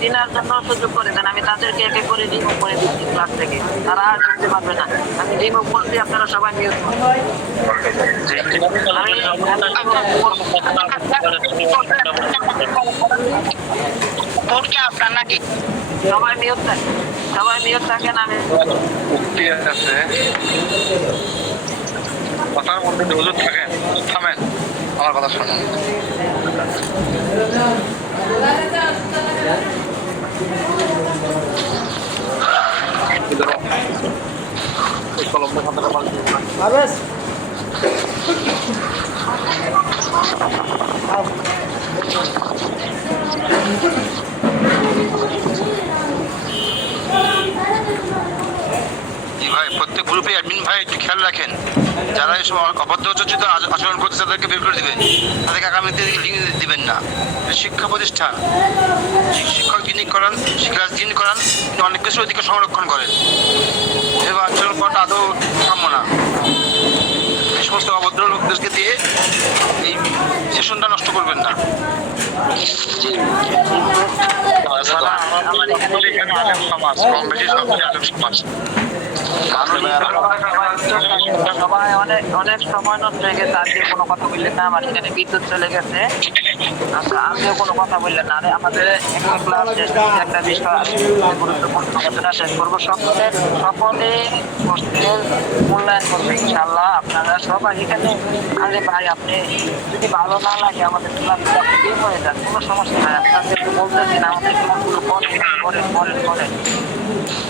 চিনার জন্য সুযোগ করে দেন, আমি তাদেরকে একে করে রিমুভ করে দিচ্ছি ক্লাস থেকে, তারা আর করতে পারবে না। আমি রিমুভ করছি, আপনারা সবাই মিউট আপনার নাকি? সবাই মিউট থাকেন, সবাই মিউট থাকেন। আমি আছে কথার মধ্যে হুজুর থাকেন, থামেন, আমার কথা শুনুন। আবেশ জি ভাই, প্রত্যেক গ্রুপে অ্যাডমিন ভাই একটু খেয়াল রাখেন, যারা এই সময় অভদ্রচিত আচরণ করছে তাদেরকে বের করে দিবেন, তাদেরকে আগামীতে লিঙ্ক দিবেন না। শিক্ষা প্রতিষ্ঠান, শিক্ষক যিনি করান, ক্লাস যিনি করান, তিনি অনেক কিছু অধিকার সংরক্ষণ করেন, এভাবে আচরণ করাটা আদৌ কাম্য না। এই সমস্ত অভদ্র লোকদেরকে দিয়ে এই সেশনটা নষ্ট করবেন না। সমাজ কম বেশি সবচেয়ে আলোক সমাজ। সবাই অনেক সময় নষ্ট হয়ে গেছে, আজকে কোনো কথা বললেন না, আমার এখানে বিদ্যুৎ চলে গেছে। আচ্ছা, আজকেও কোনো কথা বললেন না। আমাদের একটা ক্লাস শেষ করতে একটা বিষয় গুরুত্বপূর্ণ আলোচনা শেষ করবো। সকলে প্রশ্নের মূল্যায়ন করবে ইনশাল্লাহ। আপনারা সবাই এখানে, আরে ভাই আপনি যদি ভালো না না লাগে আমাদের ক্লাসে আপনি বের হয়ে যান, কোনো সমস্যা নাই। আপনাদেরকে বলতেছি না আমাদের ক্লাসগুলো করেন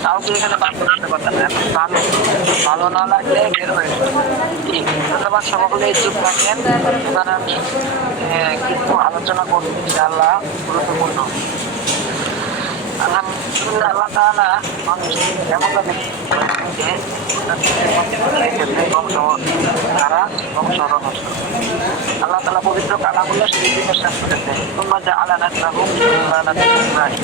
কাউকে এখানে বাদ করতে পারতেন না। এখন ভালো না লাগলে বের হয়ে যান। ঠিক, ধন্যবাদ। সকলে চুপ থাকেন। এবার আমি কিছু আলোচনা করবো ইনশাআল্লাহ, গুরুত্বপূর্ণ। আলহামদুলিল্লাহ, আল্লাহ তাআলা মানুষকে এমনভাবে যে আল্লাহ তাআলা পবিত্র কালামুল্লাহ শরীফে ইরশাদ করেছেন, সুম্মা জাআলা নাসলাহুম সুলালাতান মিন বা'দি।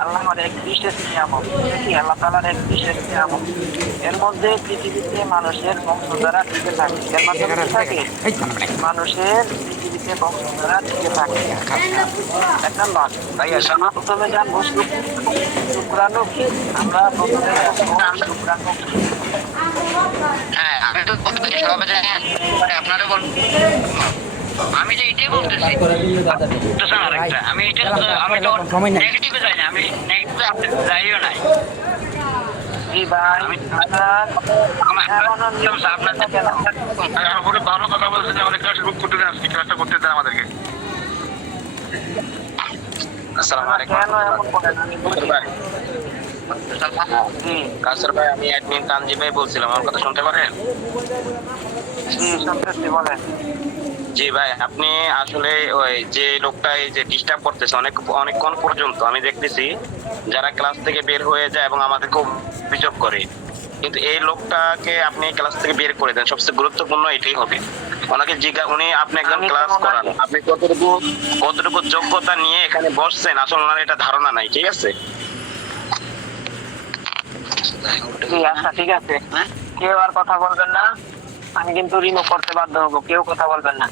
আল্লাহর এক বিশেষ নিয়ামত, আল্লাহ তাআলার এক বিশেষ নিয়ামত। এর মধ্যে পৃথিবীতে মানুষের বংশধারা টিকে থাকে। এর মাধ্যমে কি থাকে? মানুষের পৃথিবীতে বংশধারা টিকে থাকে। এক নম্বর, প্রথমে জানবো শুক্রাণু কি। আমরা প্রথমে শুক্রাণু কি। হ্যাঁ, আমি তো সবাই জানি, আপনারা বলুন। আমি যে এটাই বলতেছি, আমি এটা আমি তো নেগেটিভে যাই না, আমি নেগেটিভে যাইও নাই। ভালো কথা বলছেন, আমাদের ক্লাস বুক করতে দেন, ক্লাসটা করতে দেন আমাদেরকে। আসসালামু আলাইকুম। কাসর ভাই, আমি অ্যাডমিন কাঞ্জি ভাই বলছিলাম, আমার কথা শুনতে পারেন? বলেন। জি ভাই, আপনি আসলে ওই যে লোকটা এই যে ডিস্টার্ব করতেছে অনেকক্ষণ পর্যন্ত আমি দেখতেছি, যারা ক্লাস থেকে বের হয়ে যায় এবং আমাদেরকে অভিযোগ করে, কিন্তু এই লোকটাকে আপনি ক্লাস থেকে বের করে দেন। সবচেয়ে গুরুত্বপূর্ণ এটাই হবে। ওনাকে উনি আপনি একজন ক্লাস করান, আপনি কতটুকু যোগ্যতা নিয়ে এখানে বসছেন আসলে ওনার এটা ধারণা নাই। ঠিক আছে, আচ্ছা ঠিক আছে, কেউ আর কথা বলবেন না। আমি কিন্তু রিমুভ করতে বাধ্য হবো। কেউ কথা বলবেন না,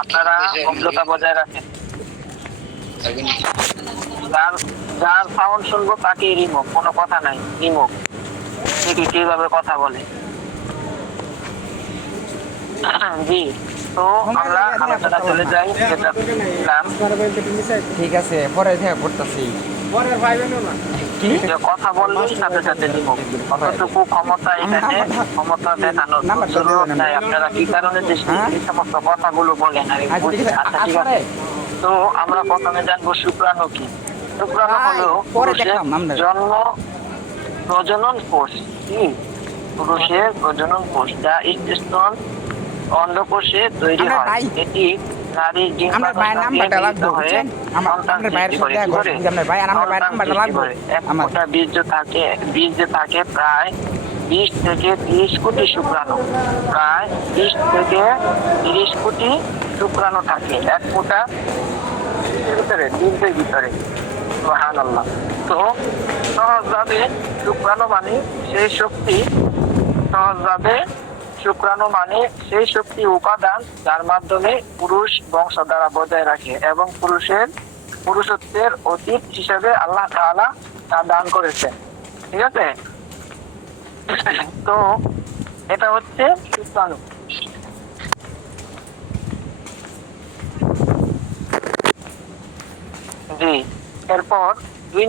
আপনারা ভদ্রতা বজায় রাখেন। যার সাউন্ড শুনবো তাকে রিমুভ, কোনো কথা নাই, রিমুভ। দেখি কিভাবে কথা বলে। জি, তো আমরা আলোচনা চলে যাই। যেটা বললাম, ঠিক আছে, পরে দেখা করতেছি। কি কথা বললে সাথে সাথে রিমুভ। কতটুকু ক্ষমতা এখানে, ক্ষমতা দেখানোর জরুরত নাই। আপনারা কি কারণে যে এই সমস্ত কথাগুলো বলেন আমি বুঝছি। আচ্ছা ঠিক আছে, তো আমরা প্রথমে জানবো শুক্রাণু কি। শুক্রাণু হলো জন্ম প্রজনন কোষ। কি? পুরুষের প্রজনন কোষ, যা স্তন অন্ডকোষে তৈরি হয়। এটি নারীর বীজ থাকে প্রায় 20 থেকে 30 কোটি শুক্রাণু। প্রায় 20 থেকে 30 কোটি শুক্রাণু থাকে এক ফোঁটা ভিতরে, বীজের ভিতরে। সুবহানাল্লাহ। তো সহজভাবে শুক্রাণু মানে সেই শক্তি, সহজভাবে শুক্রাণু মানে সেই শক্তি উপাদান যার মাধ্যমে পুরুষ বংশধারা বজায় রাখে এবং পুরুষত্বের অতীত হিসেবে আল্লাহ তাআলা তা দান করেছে। ঠিক আছে, তো এটা হচ্ছে শুক্রাণু। জি, এরপর 2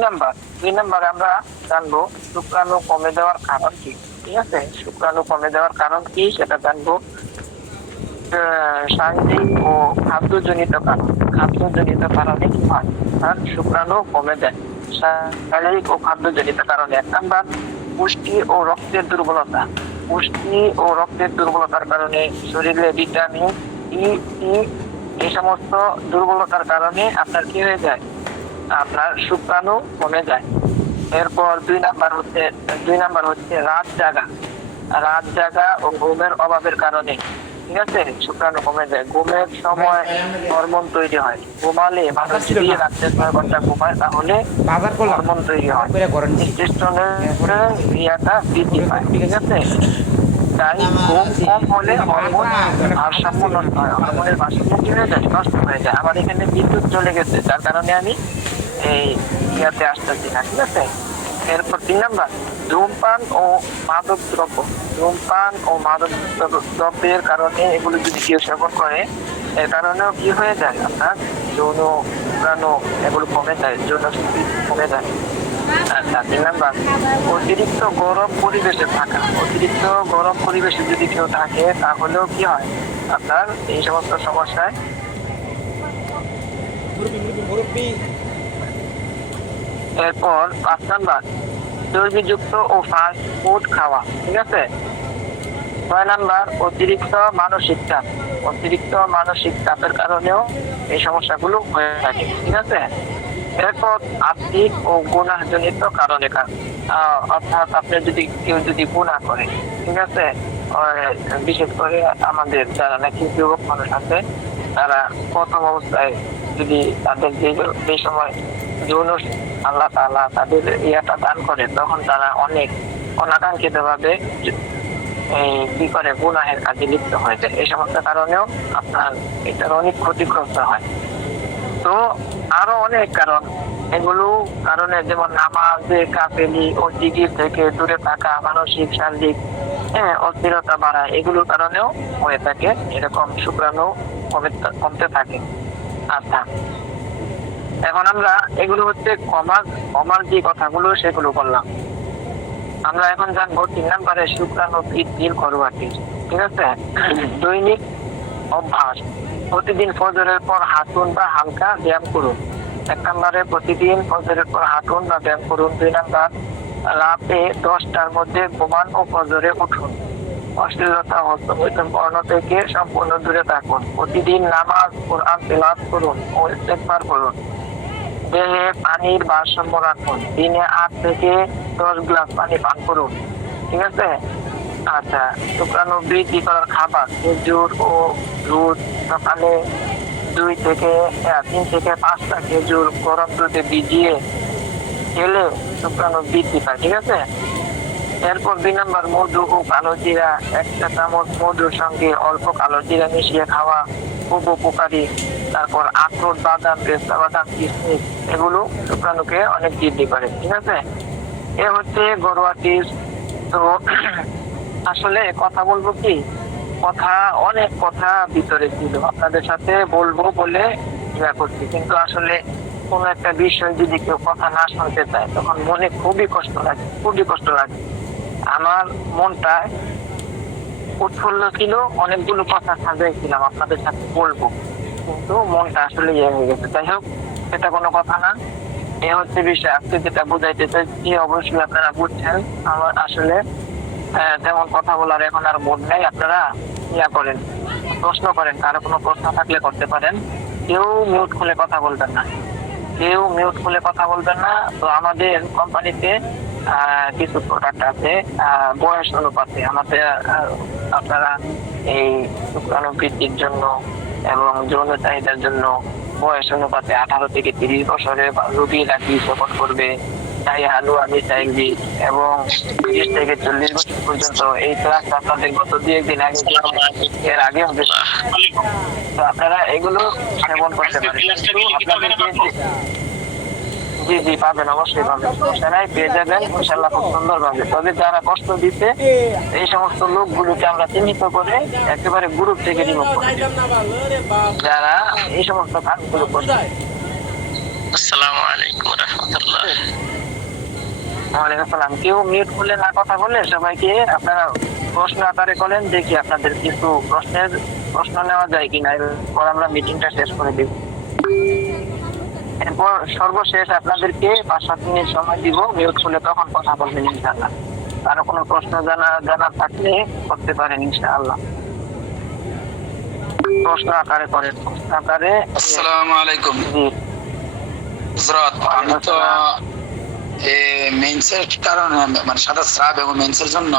নম্বরে আমরা জানবো শুক্রাণু কমে যাওয়ার কারণ কি। ঠিক আছে, শুক্রাণু কমে যাওয়ার কারণ কি সেটা জানবো। শারীরিক ও খাদ্যজনিত কারণে কি হয়? আর শুক্রাণু কমে যায় শারীরিক ও খাদ্যজনিত কারণে। 1 নাম্বার, পুষ্টি ও রক্তের দুর্বলতার কারণে, শরীরে ভিটামিন ই এই সমস্ত দুর্বলতার কারণে আপনার কি হয়ে যায়? আপনার শুক্রাণু কমে যায়। এরপর 2 নাম্বার হচ্ছে রাত জাগা ও ঘুমের অভাবের কারণে। ঠিক আছে, শুক্রাণু কমে যায়। ঘুমের সময় হরমোন তৈরি হয়। ঘুমালে মানুষ যদি রাত্রে 6 ঘন্টা ঘুমায় তাহলে হরমোন তৈরি হয়, টেস্টোস্টেরনের ক্রিয়াটা বৃদ্ধি পায়। ঠিক আছে, তাই ঘুম কম হলে হরমোন ভারসাম্য নষ্ট হয়, হরমোনের ভারসাম্য কি হয়ে যায়? নষ্ট হয়ে যায়। আমার এখানে বিদ্যুৎ চলে গেছে, যার কারণে আমি এই ইয়াতে আসতেছি না। ঠিক আছে, এরপর 3 নাম্বার ধূমপান ও মাদক দ্রব্য। ধূমপান ও মাদক দ্রব্যের কারণে এগুলো যদি কেউ সেবন করে, এর কারণেও কি হয়ে যায়, আপনার যৌন শুক্রাণু এগুলো কমে যায়, যৌন শক্তি কমে যায়। আচ্ছা, 3 নাম্বার অতিরিক্ত গরম পরিবেশে থাকা। অতিরিক্ত গরম পরিবেশে যদি কেউ থাকে তাহলেও কি হয়, আপনার এই সমস্ত সমস্যায়। এরপর 5 নাম্বার চর্বিযুক্ত ও ফাস্ট ফুড খাওয়া। ঠিক আছে। 6 নাম্বার অতিরিক্ত মানসিক চাপ। অতিরিক্ত মানসিক চাপের কারণেও এই সমস্যাগুলো হয়ে থাকে। ঠিক আছে। এরপর আর্থিক ও গুনাহজনিত কারণে, অর্থাৎ আপনি যদি কেউ যদি গুনাহ করে, ঠিক আছে, বিশেষ করে আমাদের যারা নাকি যুবক মানুষ আছে, তারা প্রথম অবস্থায় যদি তাদের যে সময় যৌন আল্লাহ তাআলা তাদের ইয়াটা দান করে, তখন তারা অনেক অনাকাঙ্ক্ষিত ভাবে কি করে গুনাহের কাজে লিপ্ত হয়ে যায়। এই সমস্ত কারণেও আপনার এটার অনেক ক্ষতিগ্রস্ত হয়। তো আরো অনেক কারণ, এগুলো কারণে যেমন নামাজে গাফেলি ও জিকির থেকে দূরে থাকা, মানসিক শারীরিক অস্থিরতা বাড়া, এগুলোর কারণেও হয়ে থাকে এরকম শুক্রাণু কমতে থাকে। আচ্ছা, এখন আমরা এগুলো হচ্ছে কমার যে কথাগুলো সেগুলো বললাম। আমরা এখন জানবো 3 নম্বরে শুক্রাণু বৃদ্ধির ঘরোয়াটি। ঠিক আছে। দৈনিক অভ্যাস, প্রতিদিন ফজরের পর হাঁটুন বা হালকা ব্যায়াম করুন। 1 নম্বরে প্রতিদিন ফজরের পর হাঁটুন বা ব্যায়াম করুন। 2 নম্বর রাতে 10টার মধ্যে ঘুমান ও ফজরে উঠুন। অশ্লীলতা হস্তমৈথুন পর্ণ থেকে সম্পূর্ণ দূরে থাকুন। প্রতিদিন নামাজ, কোরআন তেলাওয়াত করুন ও ইস্তেগফার করুন। দেহে পানির ভারসাম্য রাখুন। দিনে 8 থেকে 10 গ্লাস পানি পান করুন। ঠিক আছে। আচ্ছা, শুক্রাণু বৃদ্ধি করার খাবার খেজুর ও দুধ। সকালে 3 থেকে 5টা খেজুর গরম দুধে ভিজিয়ে খেলে শুক্রাণু বৃদ্ধি পায়। ঠিক আছে। এরপর 2 নম্বর মধু ও কালো জিরা। 1 চা চামচ মধুর সঙ্গে অল্প কালো জিরা মিশিয়ে খাওয়া খুব উপকারী। তারপর আখরোট, বাদাম, পেস্তা বাদাম, কিশমিশ, এগুলো শুক্রাণুকে অনেক বৃদ্ধি করে। ঠিক আছে। এ হচ্ছে ঘরোয়া টিপস। তো আসলে কথা বলবো কি, অনেক কথা ভিতরে ছিল, আপনাদের সাথে বলবো বলে ইয়া করছি, কিন্তু আসলে কোন একটা বিষয় যদি কেউ কথা না শুনতে চায় তখন মনে খুবই কষ্ট লাগে। আমার মনটা উৎফুল্ল ছিল, অনেকগুলো কথা সাজাইছিলাম আপনাদের সাথে বলবো, কিন্তু মনটা আসলে ইয়ে হয়ে গেছে। যাই হোক, এটা কোনো কথা না। এ হচ্ছে বিষয়। আজকে যেটা বুঝাইতে চাইছি অবশ্যই আপনারা বুঝছেন। আমার আসলে তেমন কথা বলার এখন আর মুড নেই। আপনারা ইয়া করেন, প্রশ্ন করেন, কারো কোনো প্রশ্ন থাকলে করতে পারেন। কেউ মিউট খুলে কথা বলবেন না। তো আমাদের কোম্পানিতে কিছু প্রোডাক্ট আছে বয়স অনুপাতে। আমাদের আপনারা এই শুক্রাণু বৃদ্ধির জন্য এবং যৌন চাহিদার জন্য বয়স অনুপাতে 18 থেকে 30 বছরের রোগীরা কি সেবন করবে, তাই হালুয়া, মিসাইল এবং 30 থেকে 40 বছর পর্যন্ত। এই ক্লাস আপনাদের গত 2 দিন আগে, এর আগে হবে। তো আপনারা এগুলো সেবন করতে পারেন। জি পাবেন, অবশ্যই পাবেন, সেটাই পেয়ে যাবেন ইনশাল্লাহ খুব সুন্দর ভাবে। তবে যারা কষ্ট দিচ্ছে এই সমস্ত লোকগুলোকে আমরা চিহ্নিত করে একেবারে গ্রুপ থেকে রিমুভ করে দিই, যারা এই সমস্ত কাজগুলো করছে। আসসালামু আলাইকুম ওয়া রাহমাতুল্লাহ। ওয়ালাইকুম আসসালাম। কেউ মিউট করলে না কথা বলে সবাইকে আপনারা প্রশ্ন আকারে করেন, দেখি আপনাদের কিছু প্রশ্ন নেওয়া যায় কিনা, এরপর আমরা মিটিংটা শেষ করে দিব। এরপর সর্বশেষ আপনাদেরকে 5-7 মিনিট সময় দিব, মিউট করলে তখন কথা বলবেন ইনশাআল্লাহ। আরো কোনো প্রশ্ন জানা থাকলে করতে পারেন ইনশাআল্লাহ। প্রশ্ন আকারে করেন, প্রশ্ন আকারে। আসসালামু আলাইকুম। জি, হযরত, আমি তো মেন্সের কারণে মানে সাদা স্রাব এবং মেন্সের জন্য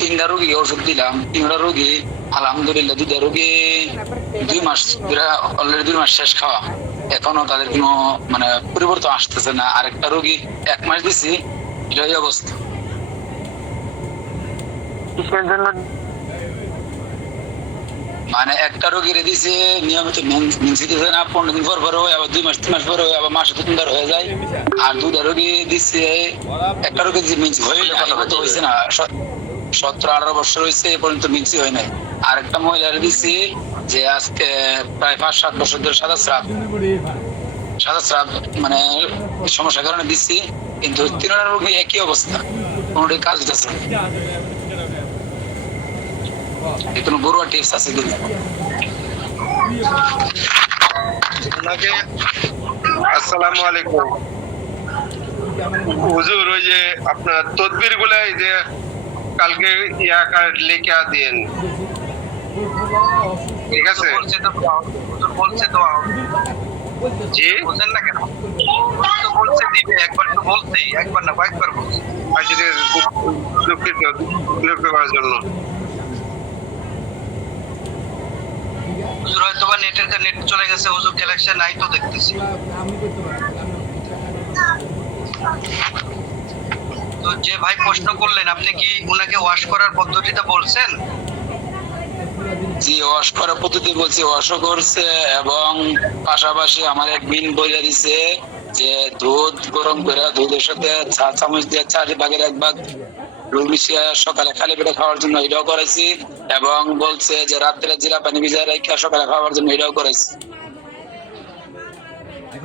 3টা রোগী ওষুধ দিলাম। 3টা রোগী আলহামদুলিল্লাহ, 2টা রোগী 2 মাস অলরেডি 2 মাস শেষ খাওয়া, এখনো তাদের কোনো মানে পরিবর্তন আসতেছে না। আরেকটা রোগী 1 মাস দিছি, এটাই অবস্থা। কিসের জন্য? মানে একটা রোগীর দিছে নিয়মিত মেন্স দিতে না 15 দিন পর পর হয়, আবার 2 মাস 3 মাস পর হয়, আবার মাসে 2-3 বার হয়ে যায়। আর দুটা রোগী দিছে, একটা রোগী যে মেন্স হয়েছে না 17-18 বছর হয়েছে এ পর্যন্ত মেন্সই হয় নাই। আর একটা মহিলার দিছে যে আজকে প্রায় 5-7 বছর ধরে সাদা স্রাব মানে সমস্যার কারণে দিচ্ছি, কিন্তু তিনটা রোগী একই অবস্থা, কোনোটাই কাজ দিতেছে না। কোনো ঘরোয়া টিপস আছে কি? ওনাকে আসসালামু আলাইকুম হুজুর, ওই যে আপনার তদবির গুলাই যে কালকে লেখা দিন, ঠিক আছে? বলছে তো জি বলছেন না কেন? তো বলছে দিবে, একবার তো বলছেই, একবার না কয়েকবার বলছে। আচ্ছা ঠিক আছে, দুঃখিত করার জন্য। হুজুর হয়তো বা নেট চলে গেছে, হুজুর কালেকশন নাই তো দেখতেছি। তো যে ভাই প্রশ্ন করলেন, আপনি কি উনাকে ওয়াশ করার পদ্ধতিটা বলছেন? জি, ওয়াশ করার পদ্ধতি বলছি, ওয়াশও করছে, এবং পাশাপাশি আমার একদিন বলে দিছে যে দুধ গরম করে দুধের সাথে 4 চামচ দিয়ে 4/1 রুল মিশিয়ে সকালে খালি পেটে খাওয়ার জন্য এটাও করেছি, এবং বলছে যে রাত্রে জিরা পানি ভিজায় রেখে সকালে খাওয়ার জন্য এটাও করেছি।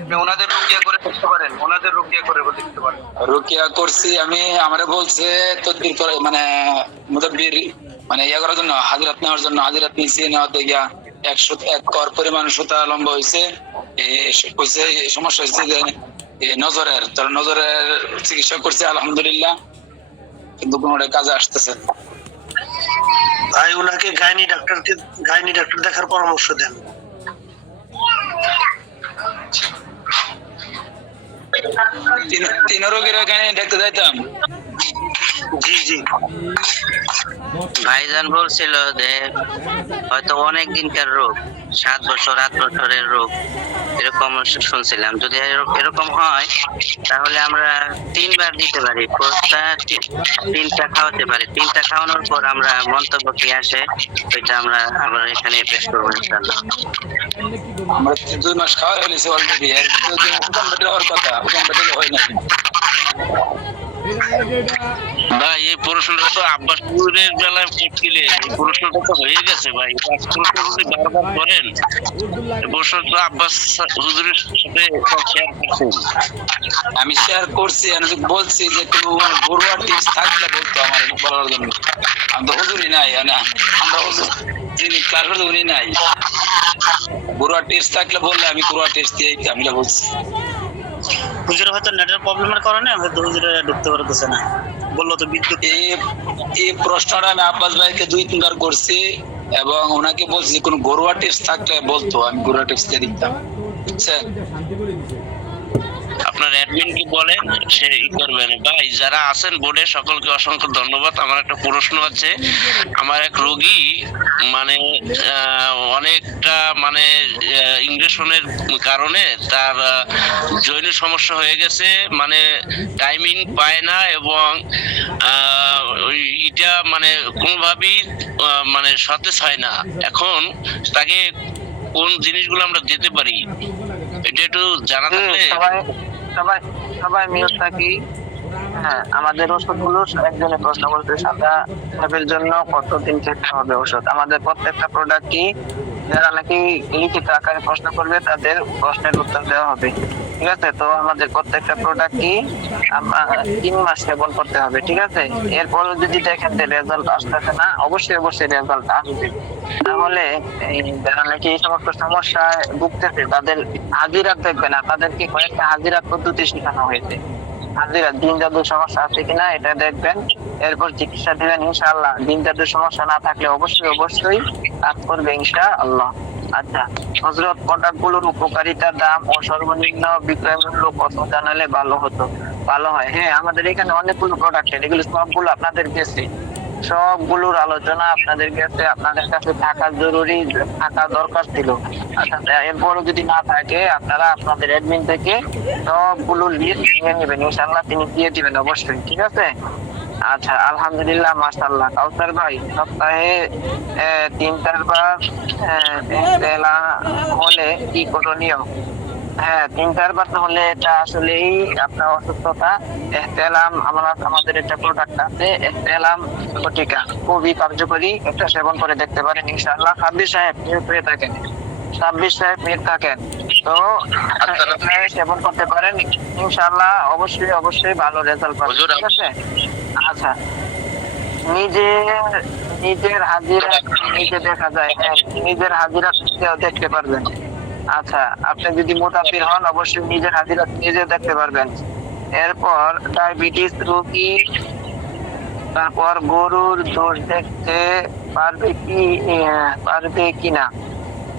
আপনি ওনাদের রুকিয়া করে দেখতে পারেন, ওনাদের রুকিয়া করে দেখতে পারেন। রুকিয়া করছি আমি, আমারে বলছে তদবির করে মানে মুদাব্বির মানে ইয়া করার জন্য, হাজিরাত নেওয়ার জন্য। হাজিরাত নিয়েছি, নেওয়াতে গিয়া 101 কর পরিমাণ সুতা লম্বা হয়েছে। সমস্যা হয়েছে যে নজরের, তার নজরের চিকিৎসা করছে আলহামদুলিল্লাহ, কিন্তু কোনোটা কাজে আসতেছে না। ভাই ওনাকে গাইনি ডাক্তার দেখার পরামর্শ দেন। তিন রোগীর এখানে দেখতে যাইতাম। জি জি, ভাইজান বলছিল যে হয়তো অনেক দিনকার রোগ, 7 বছর 8 বছরের রোগ, এরকম শুনছিলাম। যদি এরকম হয় তাহলে আমরা 3 বার দিতে পারি, কোর্সটা 3টা খাওয়াতে পারি। 3টা খাওয়ানোর পর আমরা মন্তব্য কি আসে ওইটা আমরা আবার এখানে পেশ করবো ইনশাআল্লাহ। আমরা 2 মাস খাওয়া হয়েছে অলরেডি, হওয়ার কথা, হয় না। ভাই এই প্রশ্নটা তো আব্বাস হুজুরের বেলায় পড়ছিলে, এই প্রশ্নটা তো হয়ে গেছে ভাই। প্রশ্ন যদি বারবার করেন, এই প্রশ্ন তো আব্বাস হুজুরের সাথে শেয়ার করছেন। আমি শেয়ার করছি, আমি বলছি যে কোনো ঘরোয়া টিপস থাকলে বলতো আমার বলার জন্য। আমি তো হুজুরই নাই, আমরা হুজুর যিনি ক্লাস করতে উনি নাই। ঘরোয়া টিপস থাকলে বললে আমি ঘরোয়া টিপস দিয়ে আমি বলছি। হুজুর হয়তো নেটের প্রবলেমের কারণে হয়তো হুজুরে ঢুকতে পারতেছে না, বললো তো বিদ্যুৎ। এই প্রশ্নটা আমি আব্বাস ভাইকে 2-3 বার করছি, এবং ওনাকে বলছি যে কোনো ঘরোয়া টিপস থাকলে বলতো, আমি ঘরোয়া টিপস দিয়ে দিতাম। বুঝছেন? আপনার অ্যাডমিন কি বলেন, সে করবেন। ভাই যারা আছেন বোর্ডে সকলকে অসংখ্য ধন্যবাদ। আমার একটা প্রশ্ন আছে, আমার এক রোগী মানে অনেকটা মানে ইনজেকশনের কারণে তার জৈন সমস্যা হয়ে গেছে, মানে টাইমিং পায় না, এবং এটা মানে কোনোভাবেই মানে সতেজ হয় না। এখন তাকে কোন জিনিসগুলো আমরা দিতে পারি এটা একটু জানা থাকলে। সবাই মিউট থাকি। হ্যাঁ, আমাদের ওষুধগুলো একজনের প্রশ্ন করতে, সাদা সাপের জন্য কতদিন খেতে হবে ওষুধ। আমাদের প্রত্যেকটা প্রোডাক্টই যারা নাকি লিখিত আকারে প্রশ্ন করবে তাদের প্রশ্নের উত্তর দেওয়া হবে, ঠিক আছে? তো আমাদের প্রত্যেকটা প্রোডাক্টই 3 মাস সেবন করতে হবে, ঠিক আছে? এরপরে যদি দেখেন যে রেজাল্ট আসতেছে না, অবশ্যই রেজাল্ট আসবে। তাহলে যারা নাকি এই সমস্ত সমস্যায় ভুগতেছে তাদের হাজিরাত দেখবে না, তাদেরকে কয়েকটা হাজিরাত পদ্ধতি শেখানো হয়েছে। হাজিরাত, দিন জাদুর সমস্যা আছে কিনা এটা দেখবেন, এরপর চিকিৎসা দিবেন ইনশাআল্লাহ। দিন জাদুর সমস্যা না থাকলে অবশ্যই কাজ করবে ইনশাআল্লাহ। আচ্ছা হযরত, প্রোডাক্ট গুলোর উপকারিতা, দাম ও সর্বনিম্ন বিক্রয় মূল্য কত জানালে ভালো হয়? হ্যাঁ, আমাদের এখানে অনেকগুলো প্রোডাক্ট, এগুলো সবগুলো আপনাদের কাছে, সবগুলোর আলোচনা আপনাদের কাছে, আপনাদের কাছে থাকা জরুরি, থাকা দরকার ছিল। আচ্ছা, এরপরও যদি না থাকে আপনারা আপনাদের অ্যাডমিন থেকে সবগুলো লিস্ট নিয়ে নেবেন ইনশাআল্লাহ, তিনি দিয়ে দিবেন অবশ্যই, ঠিক আছে? আচ্ছা, আলহামদুলিল্লাহ, মাশাআল্লাহ। কাউসার ভাই, সপ্তাহে 3-4 বার ইহতেলাম হলে কি করণীয়? হ্যাঁ, 3-4 বার হলে এটা আসলেই আপনার অসুস্থতা। ইহতেলাম আমাদের একটা প্রোডাক্ট আছে, ইহতেলাম বটিকা, খুবই কার্যকরী। একটা সেবন করে দেখতে পারেন ইনশাআল্লাহ। সাব্বির সাহেব হয়ে থাকেন, সাব্বির সাহেব মির থাকেন, তো আপনি সেবন করতে পারেন ইনশাআল্লাহ। অবশ্যই ভালো রেজাল্ট পাবেন, হুজুর, ঠিক আছে? আচ্ছা, নিজের হাজিরা নিজে দেখা যায়, হ্যাঁ, নিজের হাজিরা দেখতে পারবেন। আচ্ছা, আপনি যদি মোতাবির হন অবশ্যই নিজের হাজিরা নিজে দেখতে পারবেন। এরপর ডায়াবেটিস রোগী, তারপর গরুর দোষ দেখতে পারবে কিনা?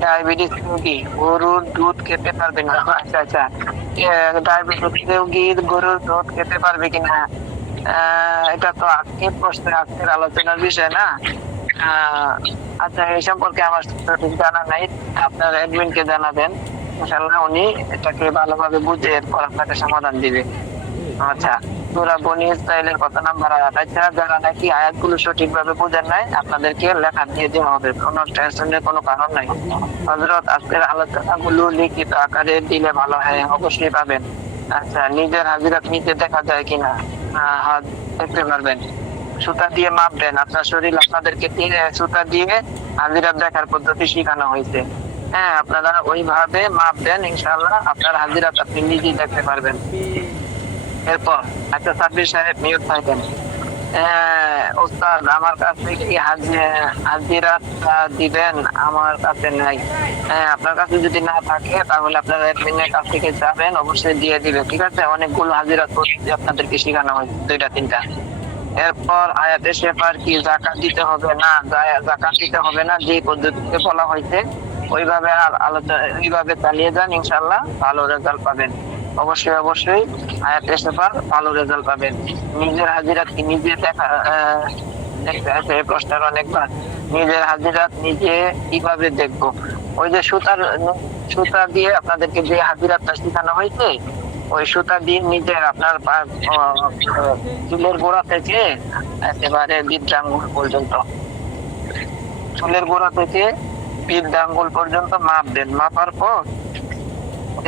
ডায়াবেটিস রোগী গরুর দুধ খেতে পারবে না? আচ্ছা, ডায়াবেটিস রোগী গরুর দুধ খেতে পারবে কিনা? এটা তো আজকের প্রশ্ন, আজকের আলোচনার বিষয় না। আচ্ছা, এই সম্পর্কে আমার সঠিক জানা নাই, আপনার অ্যাডমিনকে জানাবেন, ইনশাআল্লাহ উনি এটাকে ভালোভাবে বুঝে এরপর আপনাকে সমাধান দিবে। আচ্ছা, সূরা বনী ইসরাইলের কত নাম্বার আয়াত? আচ্ছা, যারা নাকি আয়াতগুলো সঠিকভাবে বুঝেন নাই আপনাদেরকে লেখা দিয়ে দেওয়া হবে, কোনো টেনশনের কোনো কারণ নাই। হযরত, আজকের আলোচনাগুলো লিখিত আকারে দিলে ভালো হয়, অবশ্যই পাবেন। আচ্ছা, নিজের হাজিরা নিজে দেখা যায় কিনা? হাত দেখতে পারবেন। সুতা দিয়ে মাপবেন, আপনার শরীর আপনাদেরকে সুতা দিয়ে হাজিরা দেখার পদ্ধতি শেখানো হয়েছে। হ্যাঁ, আপনারা ওইভাবে মাপবেন, ইনশাআল্লাহ আপনার হাজিরা আপনি নিজেই দেখতে পারবেন। এরপর একটা সাব্বির সাহেব নিয়োগ থাকেন। ওস্তাদ, আমার কাছে কি হাজিরা দিবেন? আমার কাছে নাই। হ্যাঁ, আপনার কাছে যদি না থাকে তাহলে আপনারা অ্যাডমিনের কাছ থেকে যাবেন, অবশ্যই দিয়ে দিবে, ঠিক আছে? অনেকগুলো হাজিরা আপনাদেরকে শেখানো হয়েছে, 2-3টা। এরপর আয়াতে শেফার কি যাকাত দিতে হবে না? যাকাত দিতে হবে না, যে পদ্ধতিতে বলা হয়েছে ওইভাবে ওইভাবে চালিয়ে যান, ইনশাআল্লাহ ভালো রেজাল্ট পাবেন। অবশ্যই আয়াতে শেফার ভালো রেজাল্ট পাবেন। নিজের হাজিরা কি নিজে দেখা দেখতে আছে, এই প্রশ্নের অনেকবার। নিজের হাজিরা নিজে কিভাবে দেখবো? ওই যে সুতা দিয়ে আপনাদেরকে যে হাজিরাটা শেখানো হয়েছে, ওই সুতা দিয়ে নিজের আপনার চুলের গোড়া থেকে একেবারে বৃদ্ধাঙ্গুল পর্যন্ত, চুলের গোড়া থেকে বৃদ্ধাঙ্গুল পর্যন্ত মাপবেন। মাপার পর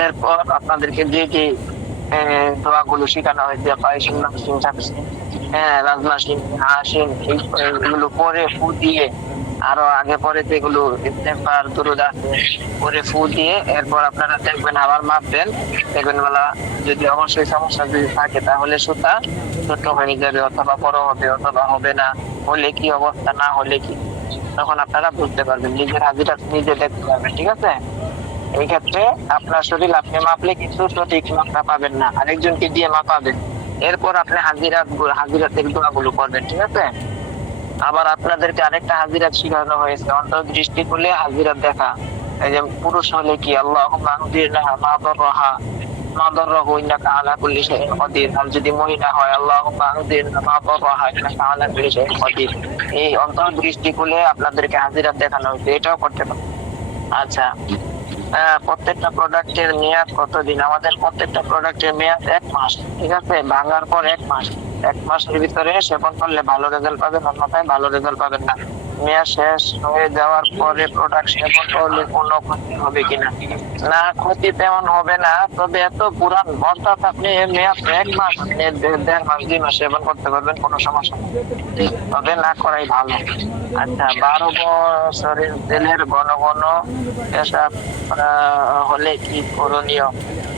এরপর আপনাদেরকে যে দোয়াগুলো শেখানো হয়েছে, রাজমা সিং, হাসিন, এগুলো পরে ফু দিয়ে, আরো আগে পরে যেগুলো ইস্তেগফার দুরূদ আছে পরে ফু দিয়ে এরপর আপনারা দেখবেন, আবার মাপবেন, দেখবেন বেলা যদি অবশ্যই সমস্যা যদি থাকে তাহলে সুতা ছোট হয়ে যাবে, অথবা বড় হবে, অথবা হবে না, হলে কি অবস্থা, না হলে কি, তখন আপনারা বুঝতে পারবেন, নিজের হাজিরা নিজে দেখতে পারবেন, ঠিক আছে? এই ক্ষেত্রে আপনার শরীর আপনি মাপলে কিন্তু সঠিক মাপটা পাবেন না, আরেকজনকে দিয়ে মাপাবেন। এরপর আপনি হাজিরা থেকে দোয়াগুলো করবেন, ঠিক আছে? আবার আপনাদেরকে আরেকটা হাজিরা শেখানো হয়েছে, অন্তর্দৃষ্টি করলে হাজিরা দেখা। এই যে পুরুষ হলে কি আল্লাহুম্মা আনজিরনা মা দাররাহু ইন্নাকা আলা কুল্লি শাইইন কাদির, আর যদি মহিলা হয় আল্লাহুম্মা আনজিরনা মা দাররাহা ইন্নাকা আলা কুল্লি শাইইন কাদির। এই অন্তর্দৃষ্টি করলে আপনাদেরকে হাজিরা দেখানো হয়েছে, এটাও করতে পারেন। আচ্ছা, প্রত্যেকটা প্রোডাক্টের মেয়াদ কতদিন? আমাদের প্রত্যেকটা প্রোডাক্টের মেয়াদ 1 মাস, ঠিক আছে? ভাঙার পর 1 মাস, 1 মাসের ভিতরে সেবন করলে ভালো রেজাল্ট পাবেন, অন্যথায় ভালো রেজাল্ট পাবেন না। মেয়াদ শেষ হয়ে যাওয়ার পরে প্রোডাক্ট সেবন করলে কোনো ক্ষতি হবে কিনা? না, ক্ষতি তেমন হবে না, তবে এত পুরান, অর্থাৎ আপনি মেয়াদ 1 মাস, 1.5 মাস, 2 মাস সেবন করতে পারবেন, কোনো সমস্যা নেই, তবে না করাই ভালো। আচ্ছা, 12 বছরের তেলের ঘন ঘন পেশাব হলে কি করণীয়?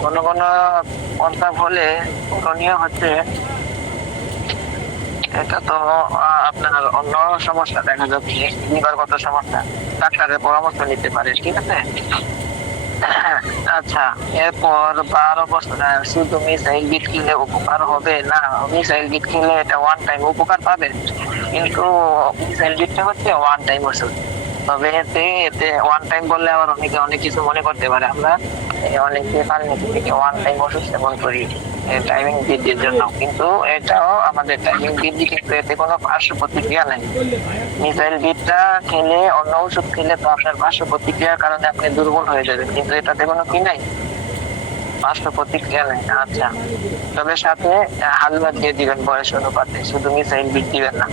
ঘন ঘন প্রস্রাব হলে করণীয় হচ্ছে, এটা তো আপনার অন্য সমস্যা দেখা যাচ্ছে, লিভারগত সমস্যা, ডাক্তারের পরামর্শ নিতে পারে, ঠিক আছে? আচ্ছা, এরপর 12 বছর শুধু মিসাইল বিট খেলে উপকার হবে না? মিসাইল বিট খেলে এটা ওয়ান টাইম উপকার পাবেন, কিন্তু মিসাইল বিটটা হচ্ছে ওয়ান টাইম ওষুধ। তবে এতে ওয়ান টাইম বললে আবার অনেকে অনেক কিছু মনে করতে পারে, আমরা অনেকে ফার্মেসি থেকে ওয়ান টাইম ওষুধ সেবন করি টাইমিং বৃদ্ধির জন্য, কিন্তু এটাও আমাদের টাইমিং বৃদ্ধি, কিন্তু এতে কোনো পার্শ্ব প্রতিক্রিয়া নেই। মিসাইল বিটটা খেলে, অন্য ওষুধ খেলে তো আপনার পার্শ্ব প্রতিক্রিয়ার কারণে আপনি দুর্বল হয়ে যাবেন, কিন্তু এটাতে কোনো কি নাই, পার্শ্ব প্রতিক্রিয়া নেই। আচ্ছা, তবে সাথে হালুয়া দিয়ে দিবেন বয়স অনুপাতে, শুধু মিসাইল বিট দিবেন না।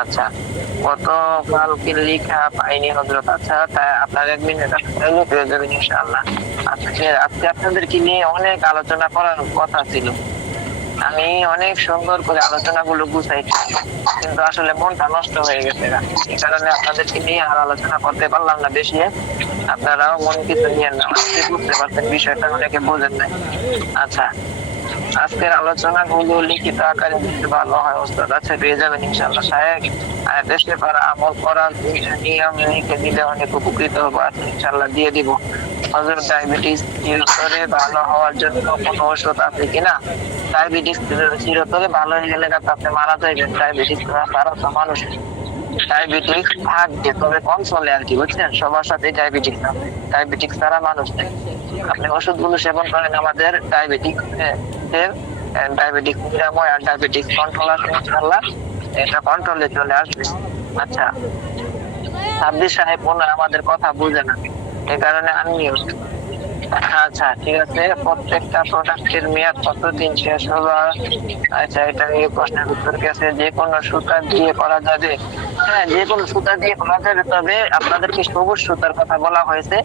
আচ্ছা, গতকালকে লিখা পাইনি হজরত। আচ্ছা, তাই আপনার অ্যাডমিন এটা পেয়ে যাবেন ইনশাআল্লাহ। আজকে আজকে আপনাদেরকে নিয়ে অনেক আলোচনা করার কথা ছিল, আমি অনেক সুন্দর করে আলোচনাগুলো গুছাইছি, কিন্তু আসলে মনটা নষ্ট হয়ে গেছে। এই কারণে আপনাদেরকে নিয়ে আর আলোচনা করতে পারলাম না বেশি। আপনারাও মনে কিছু নিয়ে না, অনেকে বুঝতে পারছেন বিষয়টা, অনেকে বোঝেন নাই। আচ্ছা, আজকের আলোচনা গুলো লিখিত আকারে দিতে ভালো হয় ওস্তাদ। আচ্ছা, পেয়ে যাবেন ইনশাআল্লাহ সাহেব। আর দেশে পারা আমল করার নিয়ম লিখে দিলে অনেক উপকৃত হবো। আচ্ছা, ইনশাআল্লাহ দিয়ে দিব। হযরত ডায়াবেটিস চিরতরে ভালো হওয়ার জন্য কোনো ওষুধ আছে কিনা? ডায়াবেটিস চিরতরে ভালো হয়ে গেলে আপনি মারা যাবেন। ডায়াবেটিস তারা তো মানুষ, ডায়াবেটিস থাকবে তবে কম চলে আর কি, বুঝছেন? সবার সাথে ডায়াবেটিস আছে, ডায়াবেটিস ছাড়া মানুষ নেই। আপনি ওষুধগুলো সেবন করেন, আমাদের ডায়াবেটিস নিরাময় আর ডায়াবেটিস কন্ট্রোল আছে ইনশাআল্লাহ, এটা কন্ট্রোলে চলে আসবে। আচ্ছা, সাব্বির সাহেব ওনার আমাদের কথা বুঝে না, এই কারণে আমিও। আচ্ছা, ঠিক আছে। প্রত্যেকটা প্রোডাক্টের মেয়াদ কতদিন শেষ হলো? আচ্ছা, এটা নিয়ে প্রশ্নের উত্তর গেছে। যে কোনো সুতা দিয়ে করা যাবে? হ্যাঁ, যে কোনো সুতা দিয়ে করা যাবে, তবে আপনাদেরকে সবুজ সুতার কথা বলা হয়েছে,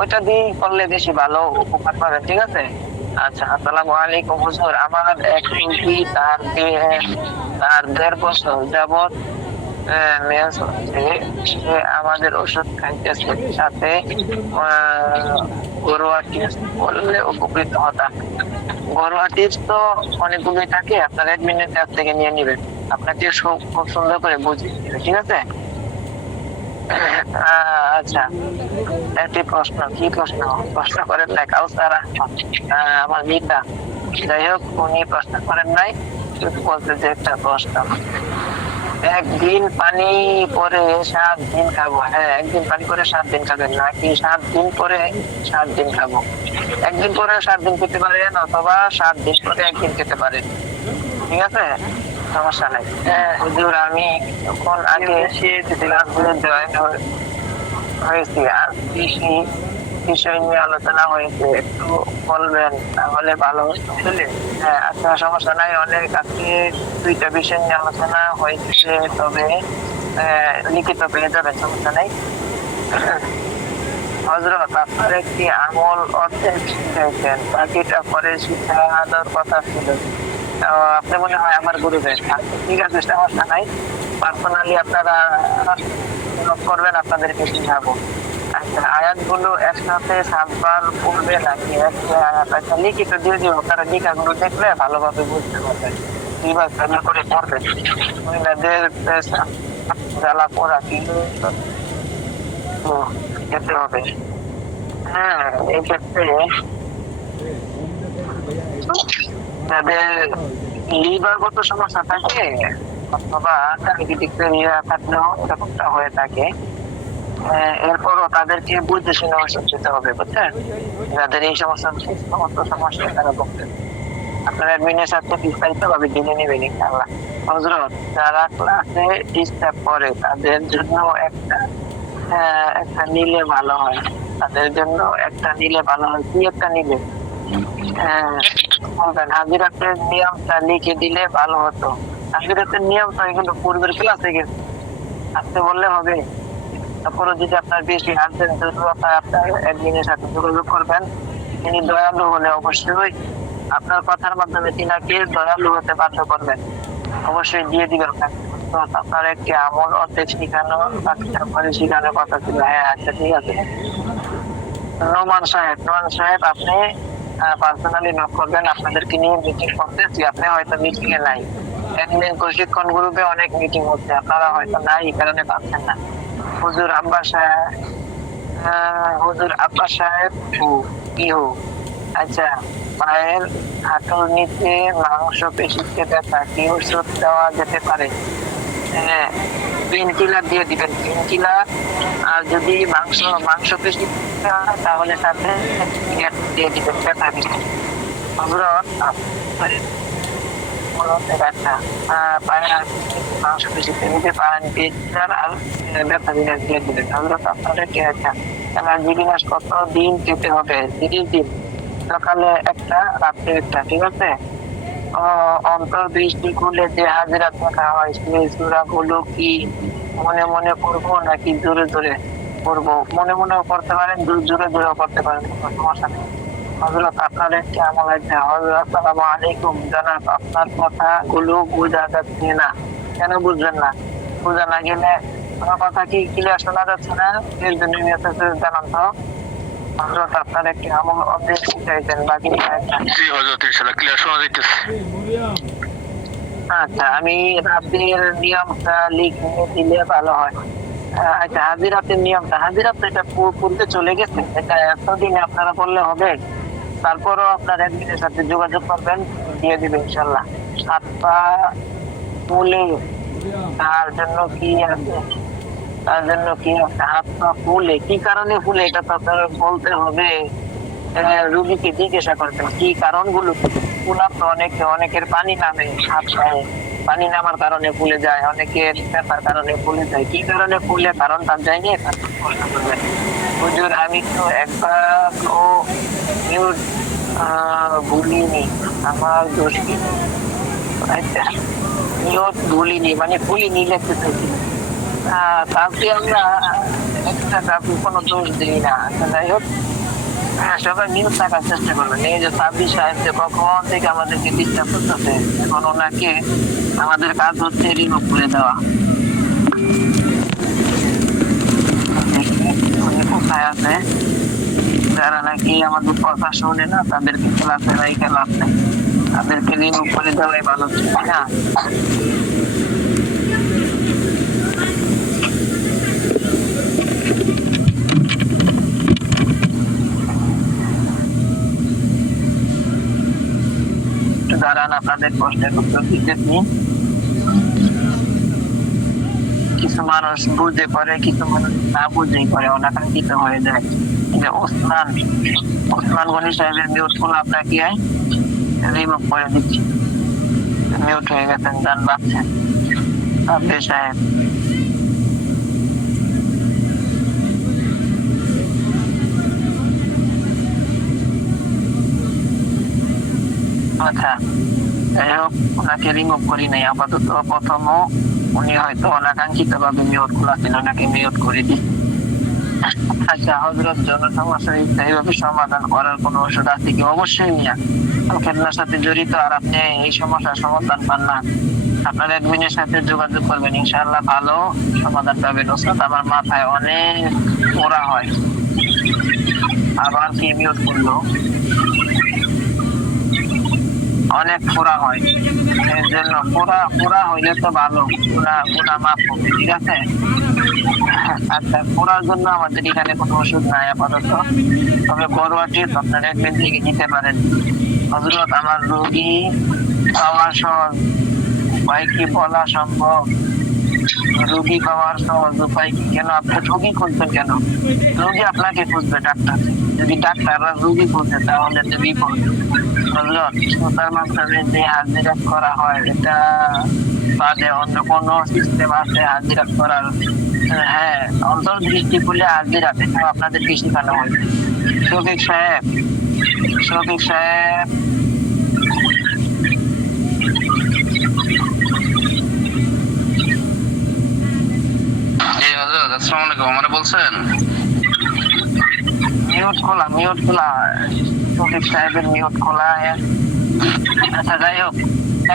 ওইটা দিয়ে করলে বেশি ভালো উপকার পাবেন। ঠিক আছে। আচ্ছা, আসসালামু আলাইকুম হুজুর। আমার এক রোগী, তার 1.5 বছর যাবত মেয়াদ হচ্ছে, সে আমাদের ওষুধ খাইতেছে, সাথে ঘরোয়া টিপস বললে উপকৃত হতাম। ঘরোয়া টিপস তো অনেকগুলোই থাকে, আপনার অ্যাডমিনের কাছ থেকে নিয়ে নিবেন, আপনাকে খুব সুন্দর করে বুঝিয়ে দিবে। ঠিক আছে। আচ্ছা, একটি প্রশ্ন। কি প্রশ্ন করেন নাই? কাউসারা আমার মিতা, যাই হোক, উনি প্রশ্ন করেন নাই, বলতে যে একটা প্রশ্ন, একদিন পানি পরে 7 দিন খাবো? হ্যাঁ, একদিন পানি করে 7 দিন খাবেন, নাকি 7 দিন পরে 7 দিন খাবো? একদিন পরে 7 দিন খেতে পারেন, অথবা 7 দিন পরে একদিন খেতে পারেন। ঠিক আছে, সমস্যা নাই। হুজুর, আমি তখন আগে জয়েন হয়েছি, আর কৃষি বিষয় নিয়ে আলোচনা হয়েছে, একটু বলবেন তাহলে ভালো হতো। হ্যাঁ, আচ্ছা, সমস্যা নাই। অনেক আজকে 2টা বিষয় নিয়ে আলোচনা হয়েছে, তবে লিখিত পেয়ে যাবেন, সমস্যা নাই। হযরত, আপনার একটি আমল অর্ধেক শিখেছেন, বাকিটা পরে শিখানোর কথা ছিল। আপনি মনে হয় আমার গুরুদেব। ঠিক আছে, সমস্যা নাই। পার্সোনালি আপনারা করবেন, আপনাদেরকে শিখাবো। আচ্ছা, আয়াতগুলো একসাথে 7 বার পড়বে নাকি একটা আয়াত? আচ্ছা, লিখিত দিয়ে দিব, তারা লিখাগুলো দেখলে ভালোভাবে বুঝতে পারবে, কিভাবে কেমন করে পড়বে। মহিলাদের জ্বালা পোড়া কি খেতে হবে? হ্যাঁ, এই ক্ষেত্রে যাদের লিভারগত সমস্যা থাকে অথবা ডায়াবেটিসের থাকলেও এরকমটা হয়ে থাকে, এরপরও তাদেরকে বুঝতে শুনে ওষুধ দিতে হবে, বুঝছেন? যাদের এই সমস্ত সমস্যা তারা ভুগছেন, আপনার অ্যাডমিনের সাথে বিস্তারিত ভাবে জেনে নেবেন ইনশাআল্লাহ। হযরত, যারা ক্লাসে ডিস্টার্ব করে তাদের জন্য একটা নিলে ভালো হয়, তাদের জন্য একটা নিলে ভালো হয়। কি একটা নিলে? বলবেন হাজিরাতের নিয়মটা লিখে দিলে ভালো হতো। হাজিরাতের নিয়মটা এগুলো পূর্বের ক্লাসে গেছে, আসতে বললে হবে। তারপরে যদি আপনার বেশি আর্জেন্ট জরুরত হয়, আপনার অ্যাডমিনের সাথে যোগাযোগ করবেন। তিনি দয়ালু হলে অবশ্যই আপনার কথার মাধ্যমে তিনাকে দয়ালু হতে বাধ্য করবেন, অবশ্যই দিয়ে দিবেন। আপনার একটি আমল অর্ধেক শিখানো, বাকিটা পরে শিখানোর কথা ছিল। হ্যাঁ, আচ্ছা, ঠিক আছে। নোমান সাহেব, আপনি পার্সোনালি নক করবেন, আপনাদেরকে নিয়ে মিটিং করতেছি, আপনি হয়তো মিটিং এ নাই। অ্যাডমিন প্রশিক্ষণ গ্রুপে অনেক মিটিং হচ্ছে, আপনারা হয়তো নাই, এই কারণে পাচ্ছেন না। হুজুর আব্বাস সাহেব ইহু। আচ্ছা, পায়ের হাঁটুর নিচে মাংস পেশিতে ব্যথা, কি ওষুধ দেওয়া যেতে পারে? হ্যাঁ, পেনকিলার দিয়ে দিবেন, পেনকিলার। আর যদি মাংস পেশি তাহলে সাথে দিয়ে দিবেন ব্যথা দিবেন। ব্যথা পায়ের মাংস পেশিতে নিতে পারেন, পেনকিলার আর ব্যথা দিয়ে দিবেন। হযরত, আপনাদের কি আছে? অ্যালার্জি বিনাশ কত দিন খেতে হবে? 30 দিন। সকালে একটা রাত্রে একটা, ঠিক আছে? অন্তর্দৃষ্টি খুলে যে হাজিরা দেখা হয় সেই সূরা গুলো কি মনে মনে পড়বো নাকি জোরে জোরে পড়বো? মনে মনেও পড়তে পারেন, জোরে জোরেও পড়তে পারেন, কোনো সমস্যা নেই। হযরত আপনার একটি আমল আছে। হযরত আসসালামু আলাইকুম জনাব, আপনার কথাগুলো বোঝা যাচ্ছে না। কেন বুঝবেন না? বোঝা না গেলে আমার কথা কি ক্লিয়ার শোনা যাচ্ছে না? এর জন্য জানান তো। হযরত আপনার একটি আমল অর্ধেক শিখাইছেন, বাকি জি হযরত ইনশাআল্লাহ ক্লিয়ার শোনা যাইতেছে। আচ্ছা, আমি রাতের নিয়মটা লিখে দিলে ভালো হয়। আচ্ছা, হাজিরাতের নিয়মটা, হাজিরাত এটা পূর্বে চলে গেছে, এটা এতদিনে আপনারা বললে হবে? তারপরও আপনার একদিনের সাথে যোগাযোগ করবেন, দিয়ে দিবে ইনশাল্লাহ। 7 পা ফুলে তার জন্য কি আছে? তার জন্য কি আছে? 7 পা ফুলে কি কারণে ফুলে এটা তো আপনার বলতে হবে। রুগীকে জিজ্ঞাসা করবেন কি কারণগুলো। ফুলার তো অনেকের পানি নামে, হাত পায়ে পানি নামার কারণে ফুলে যায়, অনেকের ব্যথার কারণে ফুলে যায়। কি কারণে ফুলে কারণটা যায়নি, প্রশ্ন করবেন। হুজুর আমি তো একবার ও নিউজ ভুলিনি, আমার দোষ কি? আচ্ছা, নিউজ ভুলিনি মানে ভুলিনি লিখতে চাইছি। তাতে আমরা একটা কোনো দোষ দিই না। আচ্ছা, যাই হোক, সবাই নিউজ থাকার চেষ্টা করবেন। এই যে সাব্বির সাহেব যে কখন থেকে আমাদেরকে ডিস্টার্ব করতেছে, এখন ওনাকে আমাদের কাজ হচ্ছে রিমুভ করে দেওয়া। উনি কোথায় আছে? যারা নাকি আমাদের কথা শোনে না তাদেরকে ক্লাসে রাইখে লাভ নেই, তাদেরকে রিমুভ করে দেওয়াই ভালো ছিল না? দাঁড়ান, আপনাদের প্রশ্নের উত্তর দিতেছি। কিছু মানুষ বুঝে করে, কিছু মানুষ না বুঝেই করে, অনাকাঙ্ক্ষিত হয়ে যায়। যে ওসমান গনি সাহেবের মিউট গুলো আপনাকে রিমুভ করে দিচ্ছি। মিউট হয়ে গেছেন, যান বাঁচছেন। সাব্বির সাহেব, আচ্ছা যাই হোক, ওনাকে রিমুভ করি নাই আপাতত। প্রথমও উনি হয়তো অনাকাঙ্ক্ষিত ভাবে মিউট খোলাছেন, ওনাকে মিউট করে দিই। আচ্ছা হযরত, জনসমস্যা এইভাবে সমাধান করার কোনো ওষুধ আছে কি? অবশ্যই মিয়া, খেলার সাথে জড়িত আর আপনি এই সমস্যার সমাধান পান না, আপনার অ্যাডমিনের সাথে যোগাযোগ করবেন, ইনশাআল্লাহ ভালো সমাধান পাবেন। ওস্তাদ আমার মাথায় অনেক পোড়া হয়। আবার কি মিউট করলো? অনেক ফোড়া হয়, এর জন্য ফোড়া হইলে তো ভালো, গুণা মাফ হবে, ঠিক আছে? আচ্ছা, ফোড়ার জন্য আমাদের এখানে কোনো ওষুধ নাই আপাতত, তবে ঘরোয়া টিপস আপনারা একদিন থেকে নিতে পারেন। হযরত আমার রোগী পাওয়ার সহজ উপায় কি বলা সম্ভব? রোগী পাওয়ার সহজ উপায় কি? কেন আপনি রোগী খুঁজবেন কেন? রোগী আপনাকে খুঁজবে, ডাক্তার। যদি ডাক্তাররা রোগী খুঁজে তাহলে তো বিপদ। হযরত, সুতার মাধ্যমে যে হাজিরাত করা হয় এটা বাদে অন্য কোন সিস্টেম আছে হাজিরাত করার? হ্যাঁ, অন্তর্দৃষ্টি খুলে হাজিরাত, এটা আপনাদেরকে শেখানো হয়েছে। শফিক সাহেব, জি হযরত, আসসালামু আলাইকুম। আমারে বলছেন? মিউট খোলা শফিক সাহেবের মিউট খোলা। আচ্ছা যাই হোক,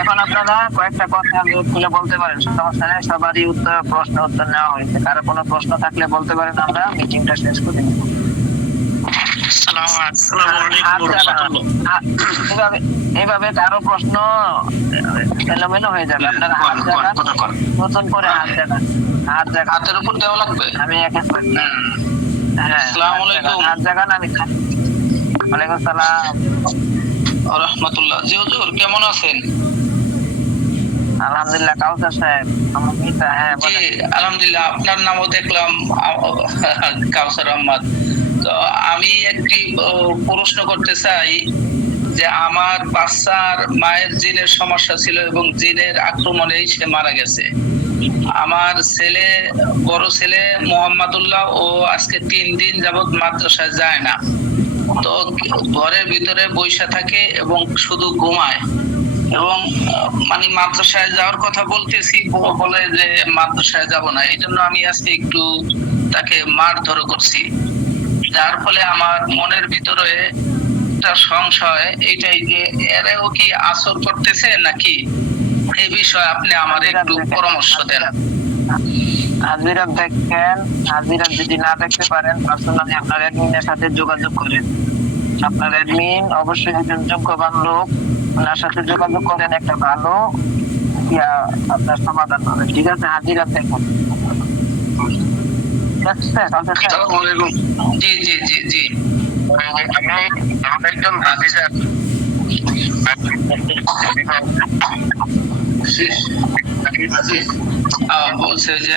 এখন আপনারা কয়েকটা কথা মিউট খুলে বলতে পারেন, সমস্যা নেই। সবারই প্রশ্ন উত্তর নেওয়া হয়েছে, কারো কোনো প্রশ্ন থাকলে বলতে পারেন, আমরা মিটিংটা শেষ করে নেব। এইভাবে কারো প্রশ্ন এলোমেলো হয়ে যাবে, আপনারা নতুন করে হাত জায়গা হাতের উপর দেওয়া লাগবে। আমি একে হাত জায়গা আমি। ওয়ালাইকুম আসসালাম রাহমাতুল্লাহ। জি হুজুর, কেমন আছেন? আলহামদুলিল্লাহ। কাউসার সাহেব আমার পিতা। হ্যাঁ জি আলহামদুলিল্লাহ, আপনার নামও দেখলাম কাউসার আহমদ। তো আমি একটি প্রশ্ন করতে চাই যে আমার বাচ্চার মায়ের জিনের সমস্যা ছিল এবং জিনের আক্রমণেই সে মারা গেছে। আমার বড় ছেলে মোহাম্মদুল্লাহ ও আজকে 3 দিন যাবত মাদ্রাসায় যায় না। তো ঘরের ভিতরে বসে থাকে এবং শুধু ঘুমায় এবং মানে মাদ্রাসায় যাওয়ার কথা বলতেছি, বলে যে মাদ্রাসায় যাব না। এই জন্য আমি আজকে একটু তাকে মারধর করছি, যার ফলে আমার মনের ভিতরে একটা সংশয় এইটাই যে এরাও কি আসর করতেছে নাকি, এই বিষয়ে আপনি আমার একটু পরামর্শ দেন। হাজিরা দেখেন, হাজিরা যদি না দেখতে পারেন পার্সোনালি আপনার অ্যাডমিনের সাথে যোগাযোগ করেন। আপনার অ্যাডমিন অবশ্যই একজন যোগ্যবান লোক, ওনার সাথে যোগাযোগ করেন, একটা ভালো আপনার সমাধান হবে। ঠিক আছে, হাজিরা দেখুন। আসসালামু আলাইকুম। জি জি জি জি, আমি একজন হাজিরা বলছে যে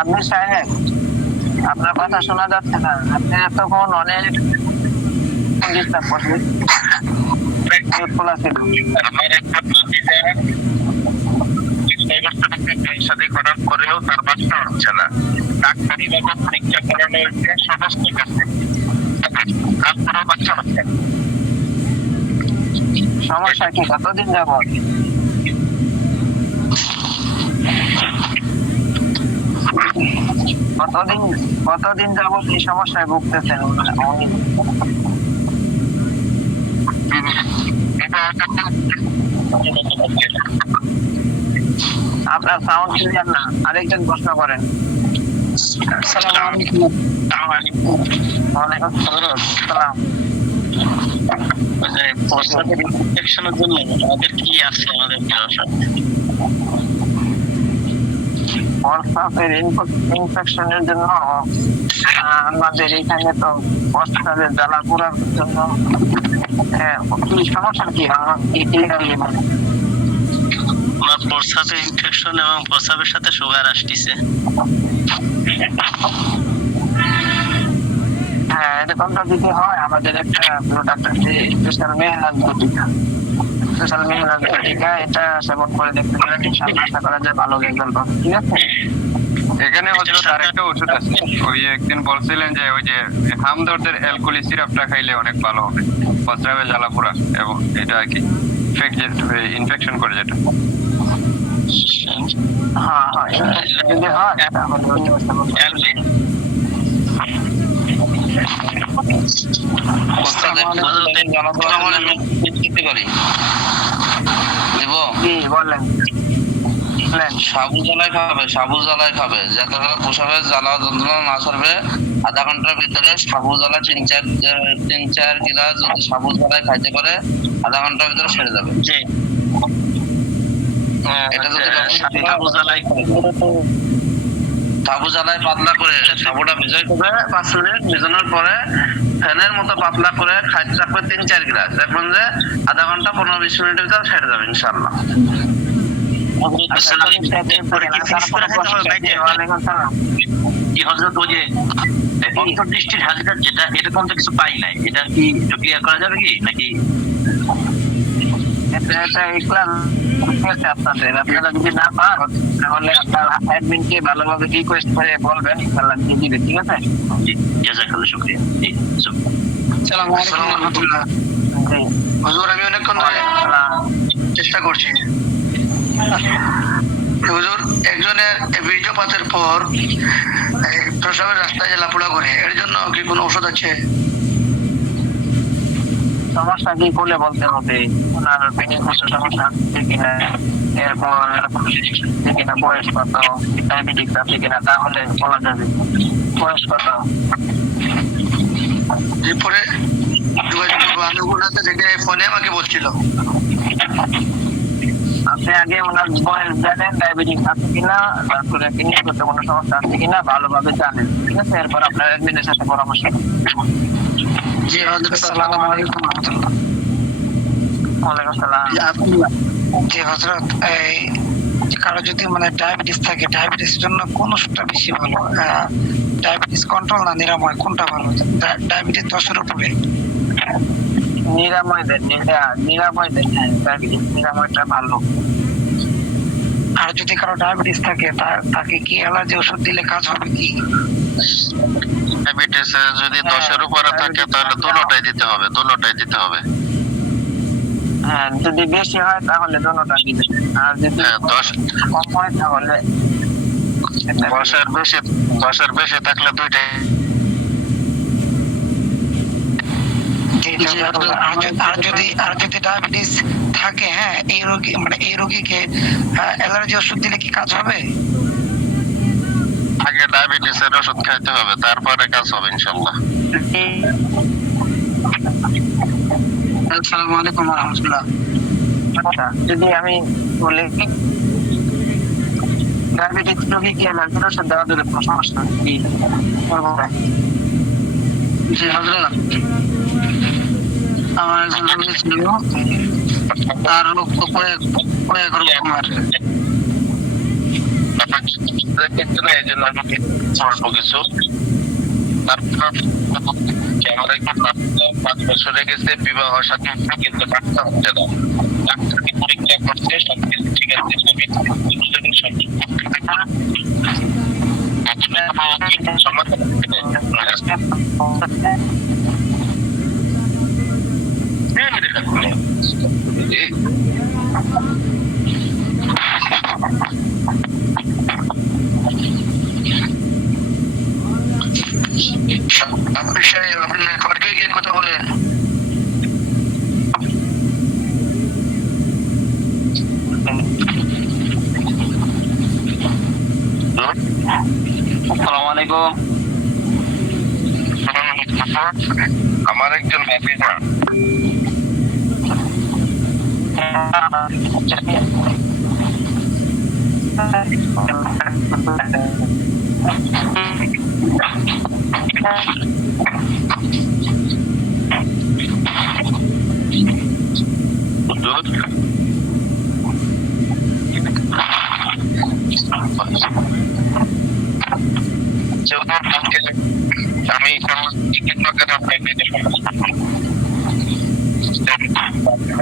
আপনি সাহেব, আপনার কথা শোনা যাচ্ছে না। আপনি এতক্ষণ অনেক ডিস্টার্ব করছেন। খোলা ছিল। সাথে করার পরেও তার বাচ্চা হচ্ছে না। ডাক্তারি ভাবে পরীক্ষা করানো হচ্ছে সমস্ত কাছে, তারপরেও বাচ্চা হচ্ছে না। সমস্যা কি কতদিন যাবত? কতদিন যাবত এই সমস্যায় ভুগতেছেন উনি? আপনার সাউন্ড ক্লিয়ার না, আরেকজন প্রশ্ন করেন। ওয়ালাইকুম আসসালাম। প্রস্রাবের ইনফেকশনের জন্য আমাদের কি আছে, আমাদের প্রস্রাবের ইনফেকশনের জন্য আমাদের এখানে তো প্রস্রাবের জ্বালা পোড়ার জন্য কি সমস্যা কি ক্লিয়ারলি মানে? আমার প্রস্রাবের ইনফেকশন এবং প্রস্রাবের সাথে সুগার আসতেছে। হ্যাঁ, এরকমটা যদি হয় আমাদের একটা প্রোডাক্ট আছে, স্পেশাল মেহনাত বটিকা। স্পেশাল মেহনাত বটিকা, এটা সেবন করে দেখতে পারেন, ইনশাআল্লাহ আশা করা যায় ভালো রেজাল্ট পাবেন। ঠিক আছে, এখানে হযরত আরেকটা ওষুধ আছে, ওই একদিন বলছিলেন যে ওই যে হামদর্দের অ্যালকোহল সিরাপটা খাইলে অনেক ভালো হবে প্রস্রাবে জ্বালা পোড়া, এবং এটা কি ইনফেকশন করে যেটা। হ্যাঁ হ্যাঁ, যদি হয় তাহলে ওই ব্যবস্থা করতে হবে। জি বলেন। সাবু জ্বালায় খাবে যাতে প্রসাবের জ্বালা যন্ত্রণা না ছাড়বে। আধা ঘন্টার ভিতরে সাবু জ্বালা তিন চার গিলাস যদি সাবু জ্বালায় খাইতে পারে, আধা ঘন্টার ভিতরে সেরে যাবে। এটা যদি সাবু জ্বালায় পাতলা করে সাবুটা ভিজাই করবে 5 মিনিট, ভিজানোর পরে ফ্যানের মতো পাতলা করে খাইতে থাকবে 3-4 গ্লাস, দেখবেন যে আধা ঘন্টা 15-20 মিনিটের ভিতরে ছেড়ে যাবে ইনশাআল্লাহ। অন্তর্দৃষ্টির হাজিরা যেটা, এরকম তো কিছু পাই নাই, এটা কি ক্লিয়ার করা যাবে কি নাকি? আপনাদের আপনারা যদি না পান তাহলে আপনার অ্যাডমিনকে ভালোভাবে রিকোয়েস্ট করে বলবেন, ইনশাআল্লাহ দিয়ে দিবে। ঠিক আছে, জাযাকাল্লাহ, শুকরিয়া। আসসালামু আলাইকুম ওয়া রাহমাতুল্লাহ। হুজুর, আমি অনেকক্ষণ ধরে চেষ্টা করছি। হুজুর, একজনের বীর্যপাতের পর প্রসাবের রাস্তায় জ্বালাপোড়া করে, এর জন্য কি কোনো ওষুধ আছে? সমস্যা কি করলে বলতে হবে, ওনার পেনিস সমস্যা আছে কিনা, এরপর কিনা বয়স কত, ডায়াবেটিস আছে কিনা, তাহলে বলা যাবে বয়স কত। এরপরে থেকে ফোনে আমাকে বলছিল। আপনি আগে ওনার বয়স জানেন, ডায়াবেটিস আছে কিনা, তারপরে পেনিস করতে কোনো সমস্যা আছে কিনা ভালোভাবে জানেন। ঠিক আছে, এরপর আপনার অ্যাডমিনের সাথে পরামর্শ করুন। জি, আসসালামু আলাইকুম ওয়া রাহমাতুল্লাহ। ওয়ালাইকুম আসসালাম। জি হযরত, এই কারো যদি মানে ডায়াবেটিস থাকে, ডায়াবেটিসের জন্য কোন ওষুধটা বেশি ভালো? ডায়াবেটিস কন্ট্রোল না নিরাময়, কোনটা ভালো? ডায়াবেটিস 10-এর উপরে। নিরাময় দেন, নিরাময় দেন, হ্যাঁ ডায়াবেটিস নিরাময়টা ভালো। আর যদি কারো ডায়াবেটিস থাকে তাকে কি অ্যালার্জি ওষুধ দিলে কাজ হবে কি? ডায়াবেটিস যদি 10-এর উপরে থাকে তাহলে দুটোটাই দিতে হবে। হ্যাঁ যদি বেশি হয় তাহলে দোনোটা দিবেন, আর যদি হ্যাঁ 10 কম হয় তাহলে 10-এর বেশি থাকলে দুইটাই। আর যদি ডায়াবেটিস থাকে, হ্যাঁ এই রোগীকে অ্যালার্জি ওষুধ দিলে কি কাজ হবে? আগে ডায়াবেটিসের ওষুধ খাইতে হবে, তারপরে কাজ হবে ইনশাআল্লাহ। আসসালামু আলাইকুম ওয়া রাহমাতুল্লাহ। আচ্ছা যদি আমি বলি ডায়াবেটিস রোগী কি অ্যালার্জির ওষুধ দেওয়া দিলে কোনো সমস্যা কি করবো? জি হযরত, আমার একজন রোগী ছিল, তার রোগ তো কয়েক রকমের। এই জন্য আমি অল্প কিছু, তারপর আমার একটা 5 বছর হয়ে গেছে, বিবাহ সাথে কিন্তু ডাক্তার হচ্ছে না। ডাক্তারকে পরীক্ষা করছে, সবকিছু ঠিক আছে, সবই আপনি ঘরকে গিয়ে কথা বলেন। আসসালামু আলাইকুম। আমার একজন ভাতিজা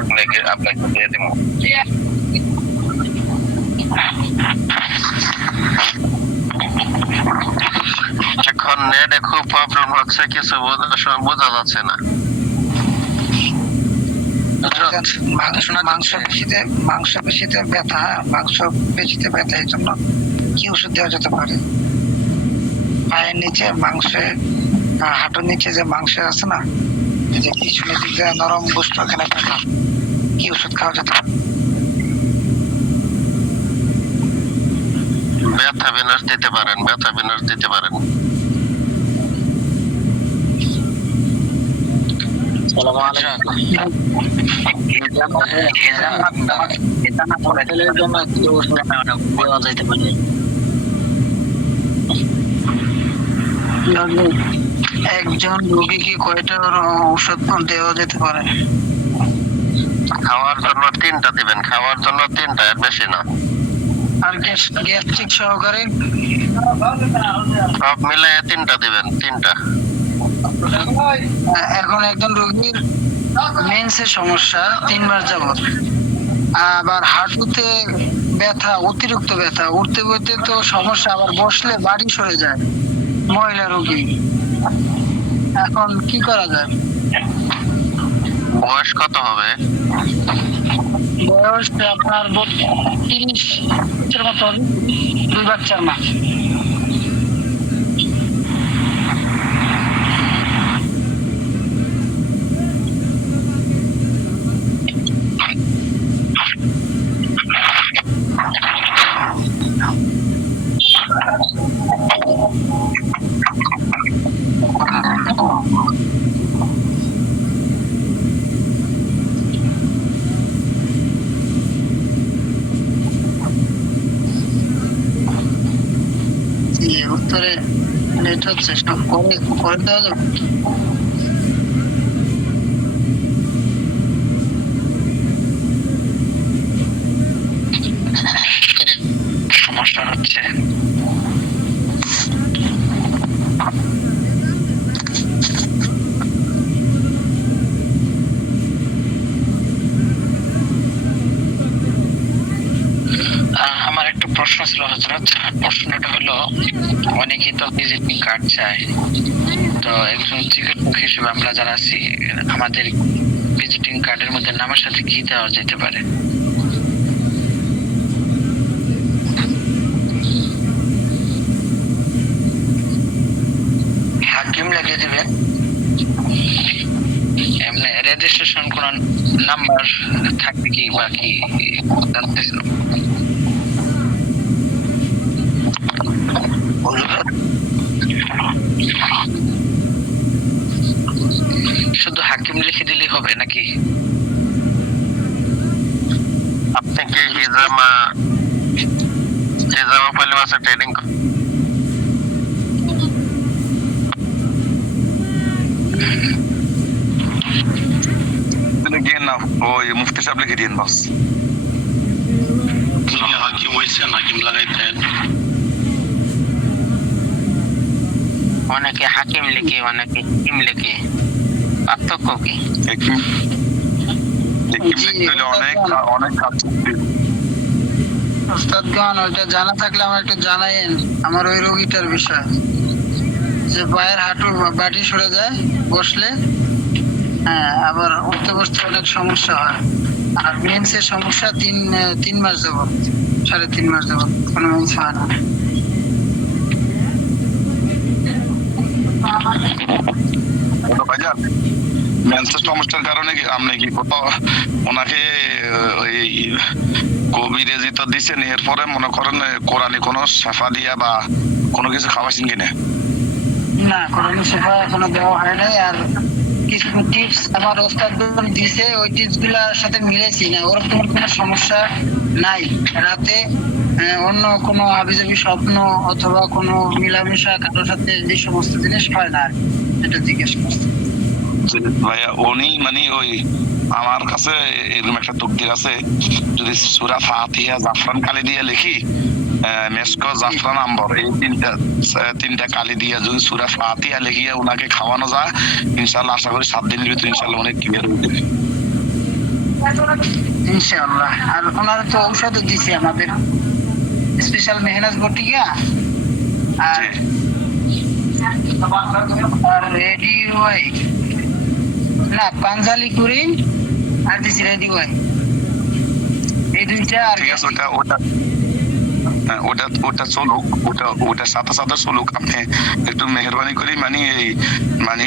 আমি আপনাকে দিয়ে দেবো। এখন নেটে খুব প্রবলেম হচ্ছে, কিছু বোঝা যাচ্ছে না। মাংসপেশিতে ব্যথা, এই জন্য কি ওষুধ দেওয়া যেতে পারে? পায়ের নিচে হাঁটুর নিচে যে মাংস আছে না, যে পিছনের দিকে নরম গোস্ত, ওখানে ব্যথা, কি ওষুধ খাওয়া যেতে পারে? ব্যথা বিনাশ দিতে পারেন। একজন রোগীকে কয়টা ওষুধ দেওয়া যেতে পারে? খাওয়ার জন্য 3টা দিবেন, এর বেশি না। আর গ্যাস্ট্রিক সহকারে সব মিলে 3টা দিবেন, 3টা। এখন একজন রোগীর মেন্সের সমস্যা 3 মাস যাবত, আবার হাঁটুতে ব্যথা, অতিরিক্ত ব্যথা, উঠতে বসতে তো সমস্যা, আবার বসলে বাড়ি সরে যায়, মহিলা রোগী, এখন কি করা যায়? বয়স কত হবে? বয়স আপনার 30-এর মতন, 2 বাচ্চার মা। উত্তরে নেট হচ্ছে, সব করে দেওয়া যাবে। সমস্যা হচ্ছে। লিখিত ভিজিটিং কার্ড চায়। তো একজন চিকিৎসক হিসেবে আমরা যারা আছি আমাদের ভিজিটিং কার্ডের মধ্যে নামের সাথে কি দেওয়া যেতে পারে? হাকিম লিখে দিবেন। এমনি রেজিস্ট্রেশন কোন নাম্বার থাকবে কি বা কি জানতেছিলাম। শুধু হাকিম লিখে দিলেই হবে নাকি? আপনি কি হিজামা পলিমাসে ট্রেডিং গিয়ে না ওই মুফতি সাহেব লিখে দিন বাস। হাকিম হয়েছেন, হাকিম লাগাইতেন। অনেকে হাকিম লিখে অনেকে হাকিম লিখে, পার্থক্য কি? হাকিম লিখতে হলে অনেক কাজ করতে হয়। ওস্তাদগণ ওইটা জানা থাকলে আমার একটু জানাইন আমার ওই রোগীটার বিষয়, যে পায়ের হাঁটু বাটি সরে যায় বসলে, হ্যাঁ আবার উঠতে বসতে অনেক সমস্যা হয়। আর মেন্সের সমস্যা 3 মাস যাবত, 3.5 মাস যাবত কোনো মেন্স হয় না। ভাইজান মেন্সের সমস্যার কারণে আপনি কি কোথাও ওনাকে ওই কবিরাজি তো দিচ্ছেন, এরপরে মনে করেন কোরআনে কোনো শেফা দিয়া বা কোনো কিছু খাওয়াইছেন কিনা? না, কোনো সেবা এখনো দেওয়া হয় নাই। আর কিছু টিপস আমার ওস্তাদ দিছে, ওই টিপস গুলার সাথে মিলেছি না, ওরকম কোনো সমস্যা নাই। রাতে অন্য কোনো হাবিজাবি স্বপ্ন অথবা কোনো মিলামেশা কারোর সাথে এই সমস্ত জিনিস হয় না, এটা জিজ্ঞেস করছি। ভাইয়া উনি মানে ওই আমার কাছে এরকম একটা তকদির আছে, যদি সূরা ফাতিহা জাফরান কালি দিয়ে লিখি, মেসকো জাফরান আম্বর, এই তিনটা কালি দিয়ে যদি সূরা ফাতিহা লিখিয়ে ওনাকে খাওয়ানো যায়, ইনশাআল্লাহ আশা করি 7 দিনের ভিতরে ইনশাআল্লাহ অনেক ক্লিয়ার হয়ে যাবে ইনশাআল্লাহ। আর ওনার তো ঔষধও দিছে আমাদের, স্পেশাল মেহনাজ বটিকা আর রেডি ওয়াই, না পাঞ্জালি কুরিন আর দিছি রেডি ওয়াই, এই দুইটা। আর ঠিক আছে, ওটা চলুক, ওটার সাথে সাথে চলুক। আপনি একটু মেহরবানি করি মানে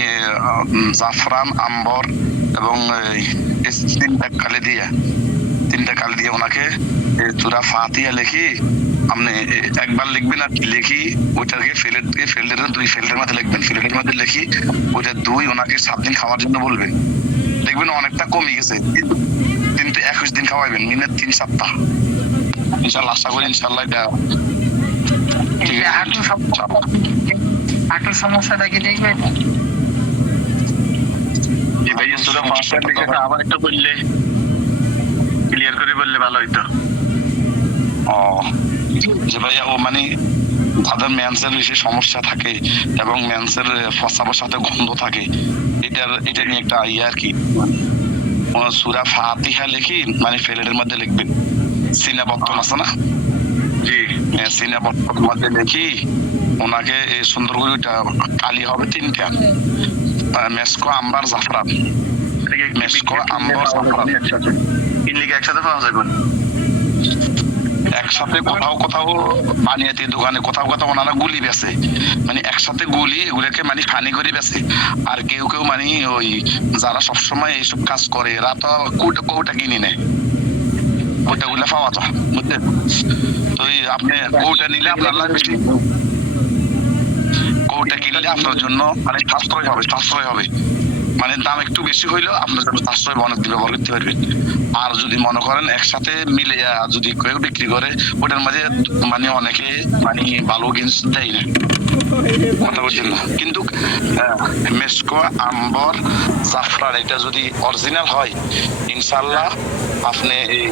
জাফরান আম্বর এবং তিনটা কালি দিয়ে ওনাকে সূরা ফাতিহা লিখি, আপনি একবার লিখবেন আর লিখি ওইটাকে ফিল্ডের 2 ফিল্ডের মধ্যে লিখবেন, ফিল্ডের মধ্যে লিখি ওইটা 2 ওনাকে 7 দিন খাওয়ার জন্য বলবেন, দেখবেন অনেকটা কমে গেছে। কিন্তু 21 দিন খাওয়াইবেন, মিনে 3 সপ্তাহ ইনশাআল্লাহ। আশা করি ইনশাআল্লাহ এটা ঠিক আছে। হাঁটুর সমস্যাটা কি দেখবেন? আবার একটু বললে ক্লিয়ার করে বললে ভালো হইতো। যে ভাইয়া ও মানে তাদের মেন্সের বেশি সমস্যা থাকে এবং মেন্সের প্রস্রাবের সাথে গন্ধ থাকে, এটা নিয়ে একটা আর কি সূরা ফাতিহা লিখি মানে ফেলের মধ্যে লিখবেন, সিনা বর্তন আছে না, জি সিনা বর্তন মধ্যে লিখি ওনাকে এই সুন্দর করে ওইটা কালি হবে 3টা, মেসকো আম্বার জাফরান, মেসকো আম্বার জাফরান একসাথে পাওয়া যাবে, একসাথে কোথাও পানিয়াতি দোকানে কোথাও ওনারা গুলি বেছে, মানে একসাথে গুলি এগুলোকে মানে ফানি করে বেছে। আর কেউ মানে ওই যারা সবসময় এইসব কাজ করে এরা তো কৌটা কিনে নেয়, ওটাগুলো পাওয়া যায় বুঝলেন। তো আপনি কৌটা নিলে আপনার বেশি, কৌটা কিনলে আপনার জন্য মানে সাশ্রয় হবে, মানে দাম একটু বেশি হইলেও আপনার জন্য সাশ্রয় অনেক দিন ব্যবহার করতে পারবেন। আর যদি মনে করেন একসাথে মিলে যদি কেউ বিক্রি করে, ওটার মাঝে মানে অনেকে মানে ভালো জিনিস দেয় না, কথা বলছেন না। কিন্তু মেসকো আম্বর জাফরান এটা যদি অরিজিনাল হয় ইনশাআল্লাহ আপনি এই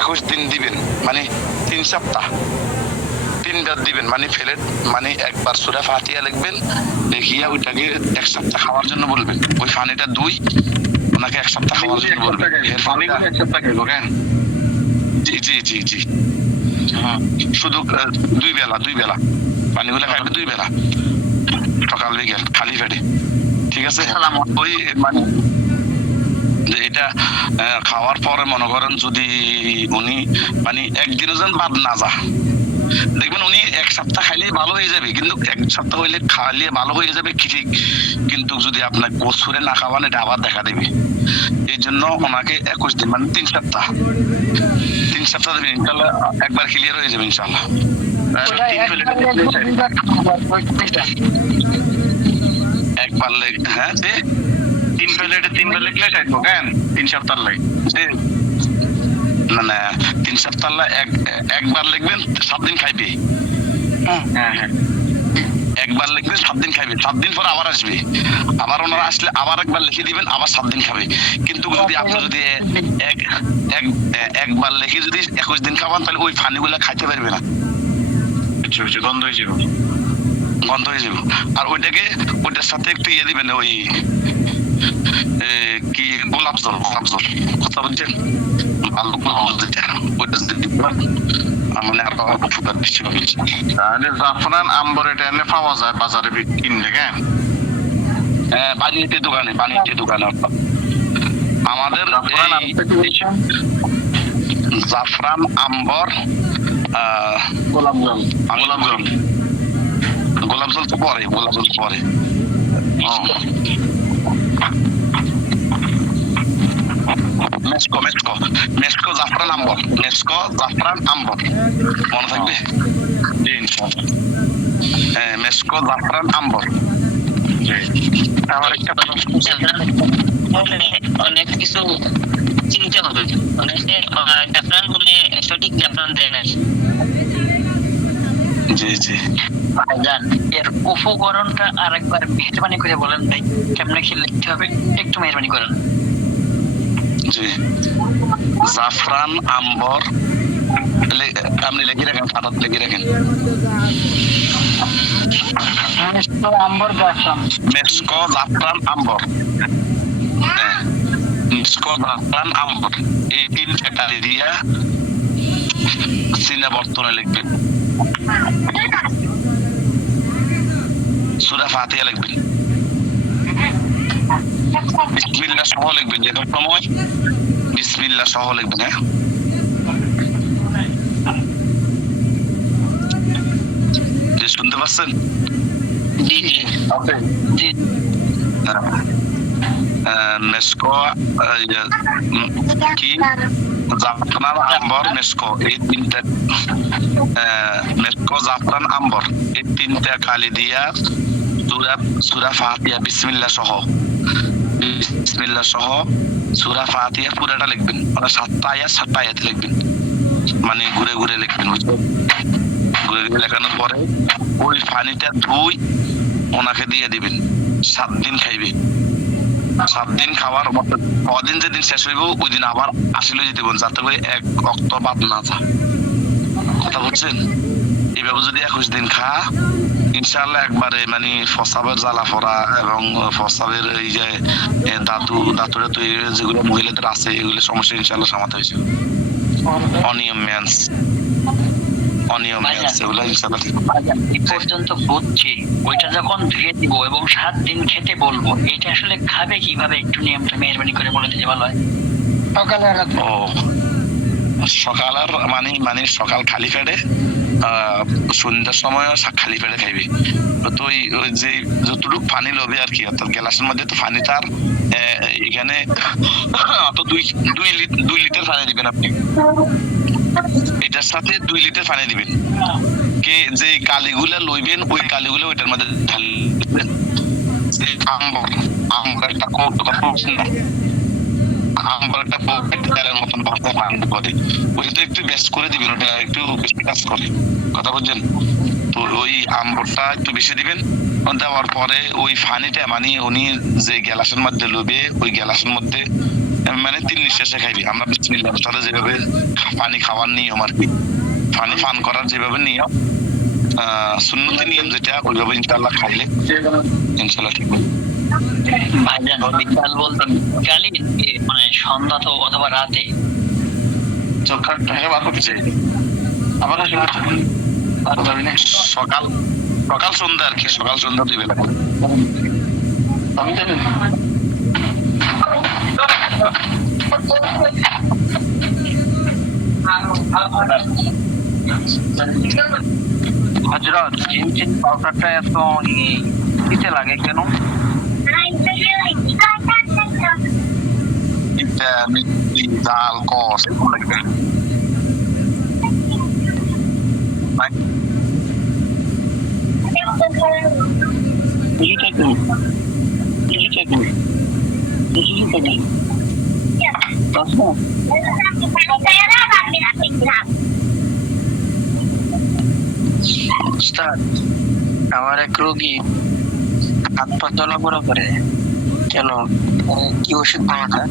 21 দিন দিবেন, মানে 3 সপ্তাহ 3 বার দিবেন, মানে ফেলেট মানে একবার সূরা ফাতিহা লিখবেন, লিখিয়া ওইটাকে 1 সপ্তাহ খাওয়ার জন্য বলবেন, ওই পানিটা 2 ওনাকে 1 সপ্তাহ খাওয়ার জন্য বলবেন। জি শুধু 2 বেলা পানিগুলো খাইবে 2 বেলা, সকাল বিকেল খালি পেটে, ঠিক আছে? ওই মানে যে এটা খাওয়ার পরে মনে করেন যদি উনি মানে একদিনও যেন বাদ না যা, দেখবেন উনি 1 সপ্তাহ খাইলেই ভালো হয়ে যাবে, কিন্তু 1 সপ্তাহ হইলে খাইলে ভালো হয়ে যাবে কি ঠিক, কিন্তু যদি আপনার গোসরে না খাওয়ান এটা আবার দেখা দেবে। এই জন্য ওনাকে 21 দিন মানে 3 সপ্তাহ দেবেন, ইনশাল্লাহ একবার ক্লিয়ার হয়ে যাবে ইনশাল্লাহ। 3 প্লেট একবার হ্যাঁ 3 প্লেটে 3 বেলা ক্লাস আইবো কেন 3 সপ্তাহ লাগে মানে 3 সপ্তাহ একবার লিখবেন 7 দিন খাইবে। হ্যাঁ হ্যাঁ একবার লিখবেন 7 দিন খাইবে, 7 দিন পর আবার আসবে, আবার ওনারা আসলে আবার একবার লিখে দিবেন, আবার 7 দিন খাবে। কিন্তু যদি আপনি যদি একবার লিখে যদি 21 দিন খাওয়ান তাহলে ওই পানিগুলা খাইতে পারবে না, গন্ধ হয়ে যাবে, বন্ধ হয়ে যাবে। আর ওইটার সাথে একটু ইয়ে দিবেন, ওই কি গোলাপ জল কথা বলছেন, ভালো ওইটা মানে আরো উপকার বেশি হবে। তাহলে জাফরান আম্বর এটা এনে পাওয়া যায় বাজারে কিনলে কেন? হ্যাঁ বাণিজ্যের দোকানে আমাদের জাফরান আম্বর গোলাপ জল তো পরে মেসকো জাফরান আম্বর মনে থাকবে? হ্যাঁ মেসকো জাফরান আম্বর। আমার একটা অনেক কিছু চিন্তা হবে, অনেকে জাফরান বলে সঠিক জাফরান দেয় না। জি ভাইজান এর উপকরণটা আরেকবার মেহরবানি করে বলেন ভাই, কেমনে কি লিখতে হবে একটু মেহরবানি করেন। জি জাফরান আম্বর আপনি লিখে রাখেন, খাতাত লিখে রাখেন। মেসকো জাফরান আম্বর, হ্যাঁ মেসকো জাফরান আম্বর, এই 3 কালি দিয়া সিনা বর্তনে লিখবেন, সূরা ফাতিহা লিখবেন, বিসমিল্লাহ সহ লিখবেন, যে সময় বিসমিল্লাহ সহ লিখবেন। হ্যাঁ শুনতে পাচ্ছেন? জি মেসকো কি জাফরান আম্বর মেসকো, এই 3টা মেসকো জাফরান আম্বর এই 3টা কালি দিয়া সূরা ফাতিহা বিসমিল্লাহ সহ সূরা ফাতিহা পুরাটা লিখবেন, মানে 7টা আয়াত লিখবেন, মানে ঘুরে লিখবেন। ঘুরে লেখানোর পরে ওই পানিটা ধুই ওনাকে দিয়ে দিবেন, 7 দিন খাইবে। 7 দিন খাওয়ার কদিন যেদিন শেষ হইব ওই দিন আবার আসলে যেতে বলুন, যাতে করে 1 রক্ত বাদ না যায়, কথা বলছেন? এইভাবে যদি 21 দিন খা ইনশাআল্লাহ একবারে মানে প্রস্রাবের জ্বালা পড়া এবং প্রস্রাবের এই যে দাঁতুরে তৈরি যেগুলো মহিলাদের আছে এগুলো সমস্যা ইনশাআল্লাহ সমাধান হয়েছে। অনিয়ম মেন্স এগুলো ইনশাআল্লাহ ঠিক এই পর্যন্ত বুঝছি। ওইটা যখন ধুয়ে দিব এবং 7 দিন খেতে বলবো, এটা আসলে খাবে কিভাবে একটু নিয়মটা মেহরবানি করে বলে দিলে ভালো হয়। সকাল আর মানে সকাল খালি পেটে, সন্ধ্যার সময় খালি পেটে খাইবি। তো ওই যে যতটুকু পানি লবে আর কি, অর্থাৎ গ্লাসের মধ্যে তো পানি তার এখানে তো 2 লিটার পানি দিবেন আপনি, এটার সাথে 2 লিটার পানি দিবেন। যে কালিগুলা লইবেন ওই কালিগুলো ওইটার মধ্যে ঢালবেন। আম্বর একটা তেলের মতন করে ওইটা একটু বেশ করে দিবেন, ওটা একটু বেশি কাজ করে, কথা বলছেন? তো ওই আম্বরটা একটু বেশি দিবেন, দেওয়ার পরে ওই পানিটা মানে উনি যে গ্লাসের মধ্যে লবে ওই গ্লাসের মধ্যে মানে 3 নিঃশ্বাসে খাইবি। আমরা বিসমিল্লাহ সাথে যেভাবে পানি খাওয়ার নিয়ম আর কি, পানি পান করার যেভাবে নিয়ম সুন্নতি নিয়ম যেটা ওইভাবে ইনশাআল্লাহ খাইলে ইনশাআল্লাহ ঠিক হবে। ভাইজান বিকাল বলতেন বিকালই মানে সন্ধ্যা তো অথবা রাতে সকাল সকাল সন্ধ্যা আর কি, সকাল সন্ধ্যা 2 বেলা করে। আমি জানেন হযরত চিনচিন পাউডারটা এত দিতে লাগে কেন? এটা মিষ্টি ঝাল কষ এরকম লাগবে। উস্তাদ, আমার এক রোগী হাত পা চলাফেরা করে, কেন কি ওষুধ পাওয়া যায়?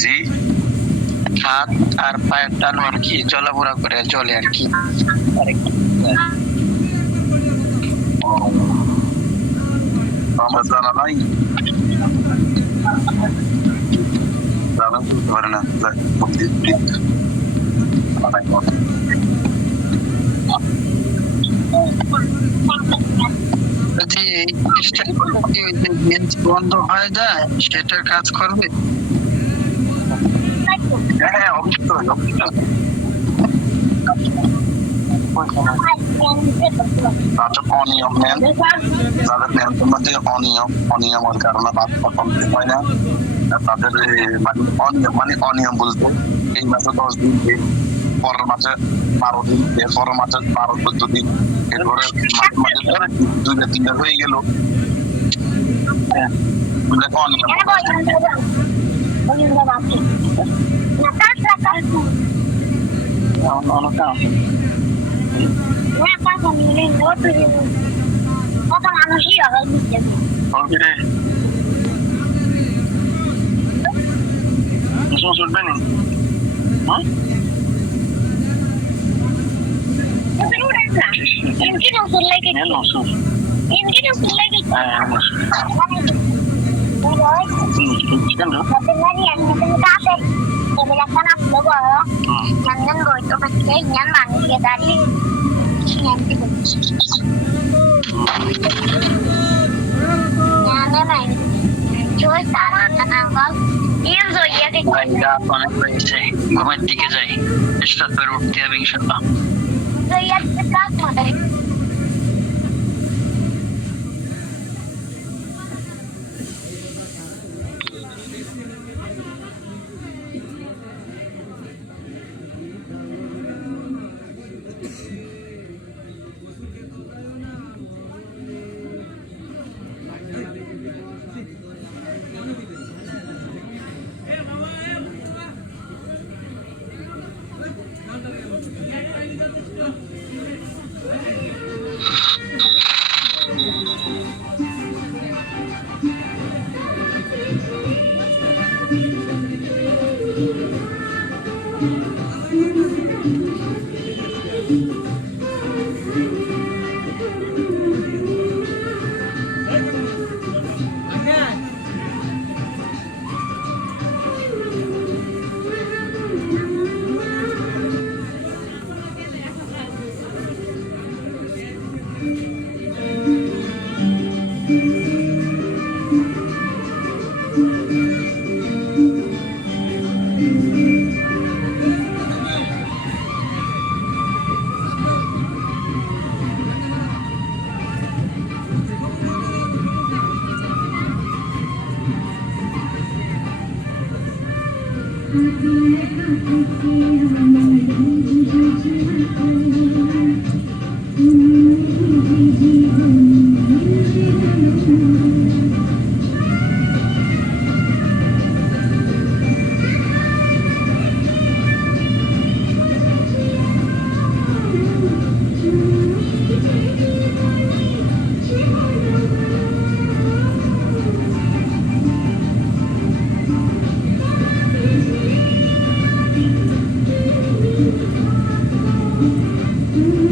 জি, হাত আর পায়ের টানো আর কি চলাফেরা করে, চলে আর কি। আমার জানা নাই, জানা তো ধরে না। যদি এই চেষ্টা করলে কি ওই যে মেন্স বন্ধ হয়ে যায়, সেটার কাজ করবে? হ্যাঁ, অবশ্যই অবশ্যই। অনিয়ম নেন, যাদের নেন মধ্যে অনিয়মের কারণে বাচ্চা কমতে হয় না, তাদের মানে অনিয়ম বলতে এই মাসে 10 দিন, পরের মাসে 12 দিন, এরপরের মাসে 12-14 দিন, এরপরে মাঝে মাঝে ধরে 2-3 হয়ে গেল। হ্যাঁ, অনিয়ম। কত মানুষই আগাল দিচ্ছে চলবে না? इनकी नौसर लेके इनकी नौसर लेके sebenarnya yang kita kasih kebiasaan aku bawa jangan gue itu pakai nyaman dia tadi nanti nyaman aja cuy tangan tangan iya so iya deh অনেক হয়েছে, ঘুমের দিকে যাই, চেষ্টা করে উঠতে হবে ইনশাল্লাহ। so iya kita mau Mm-hmm.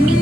আর কি।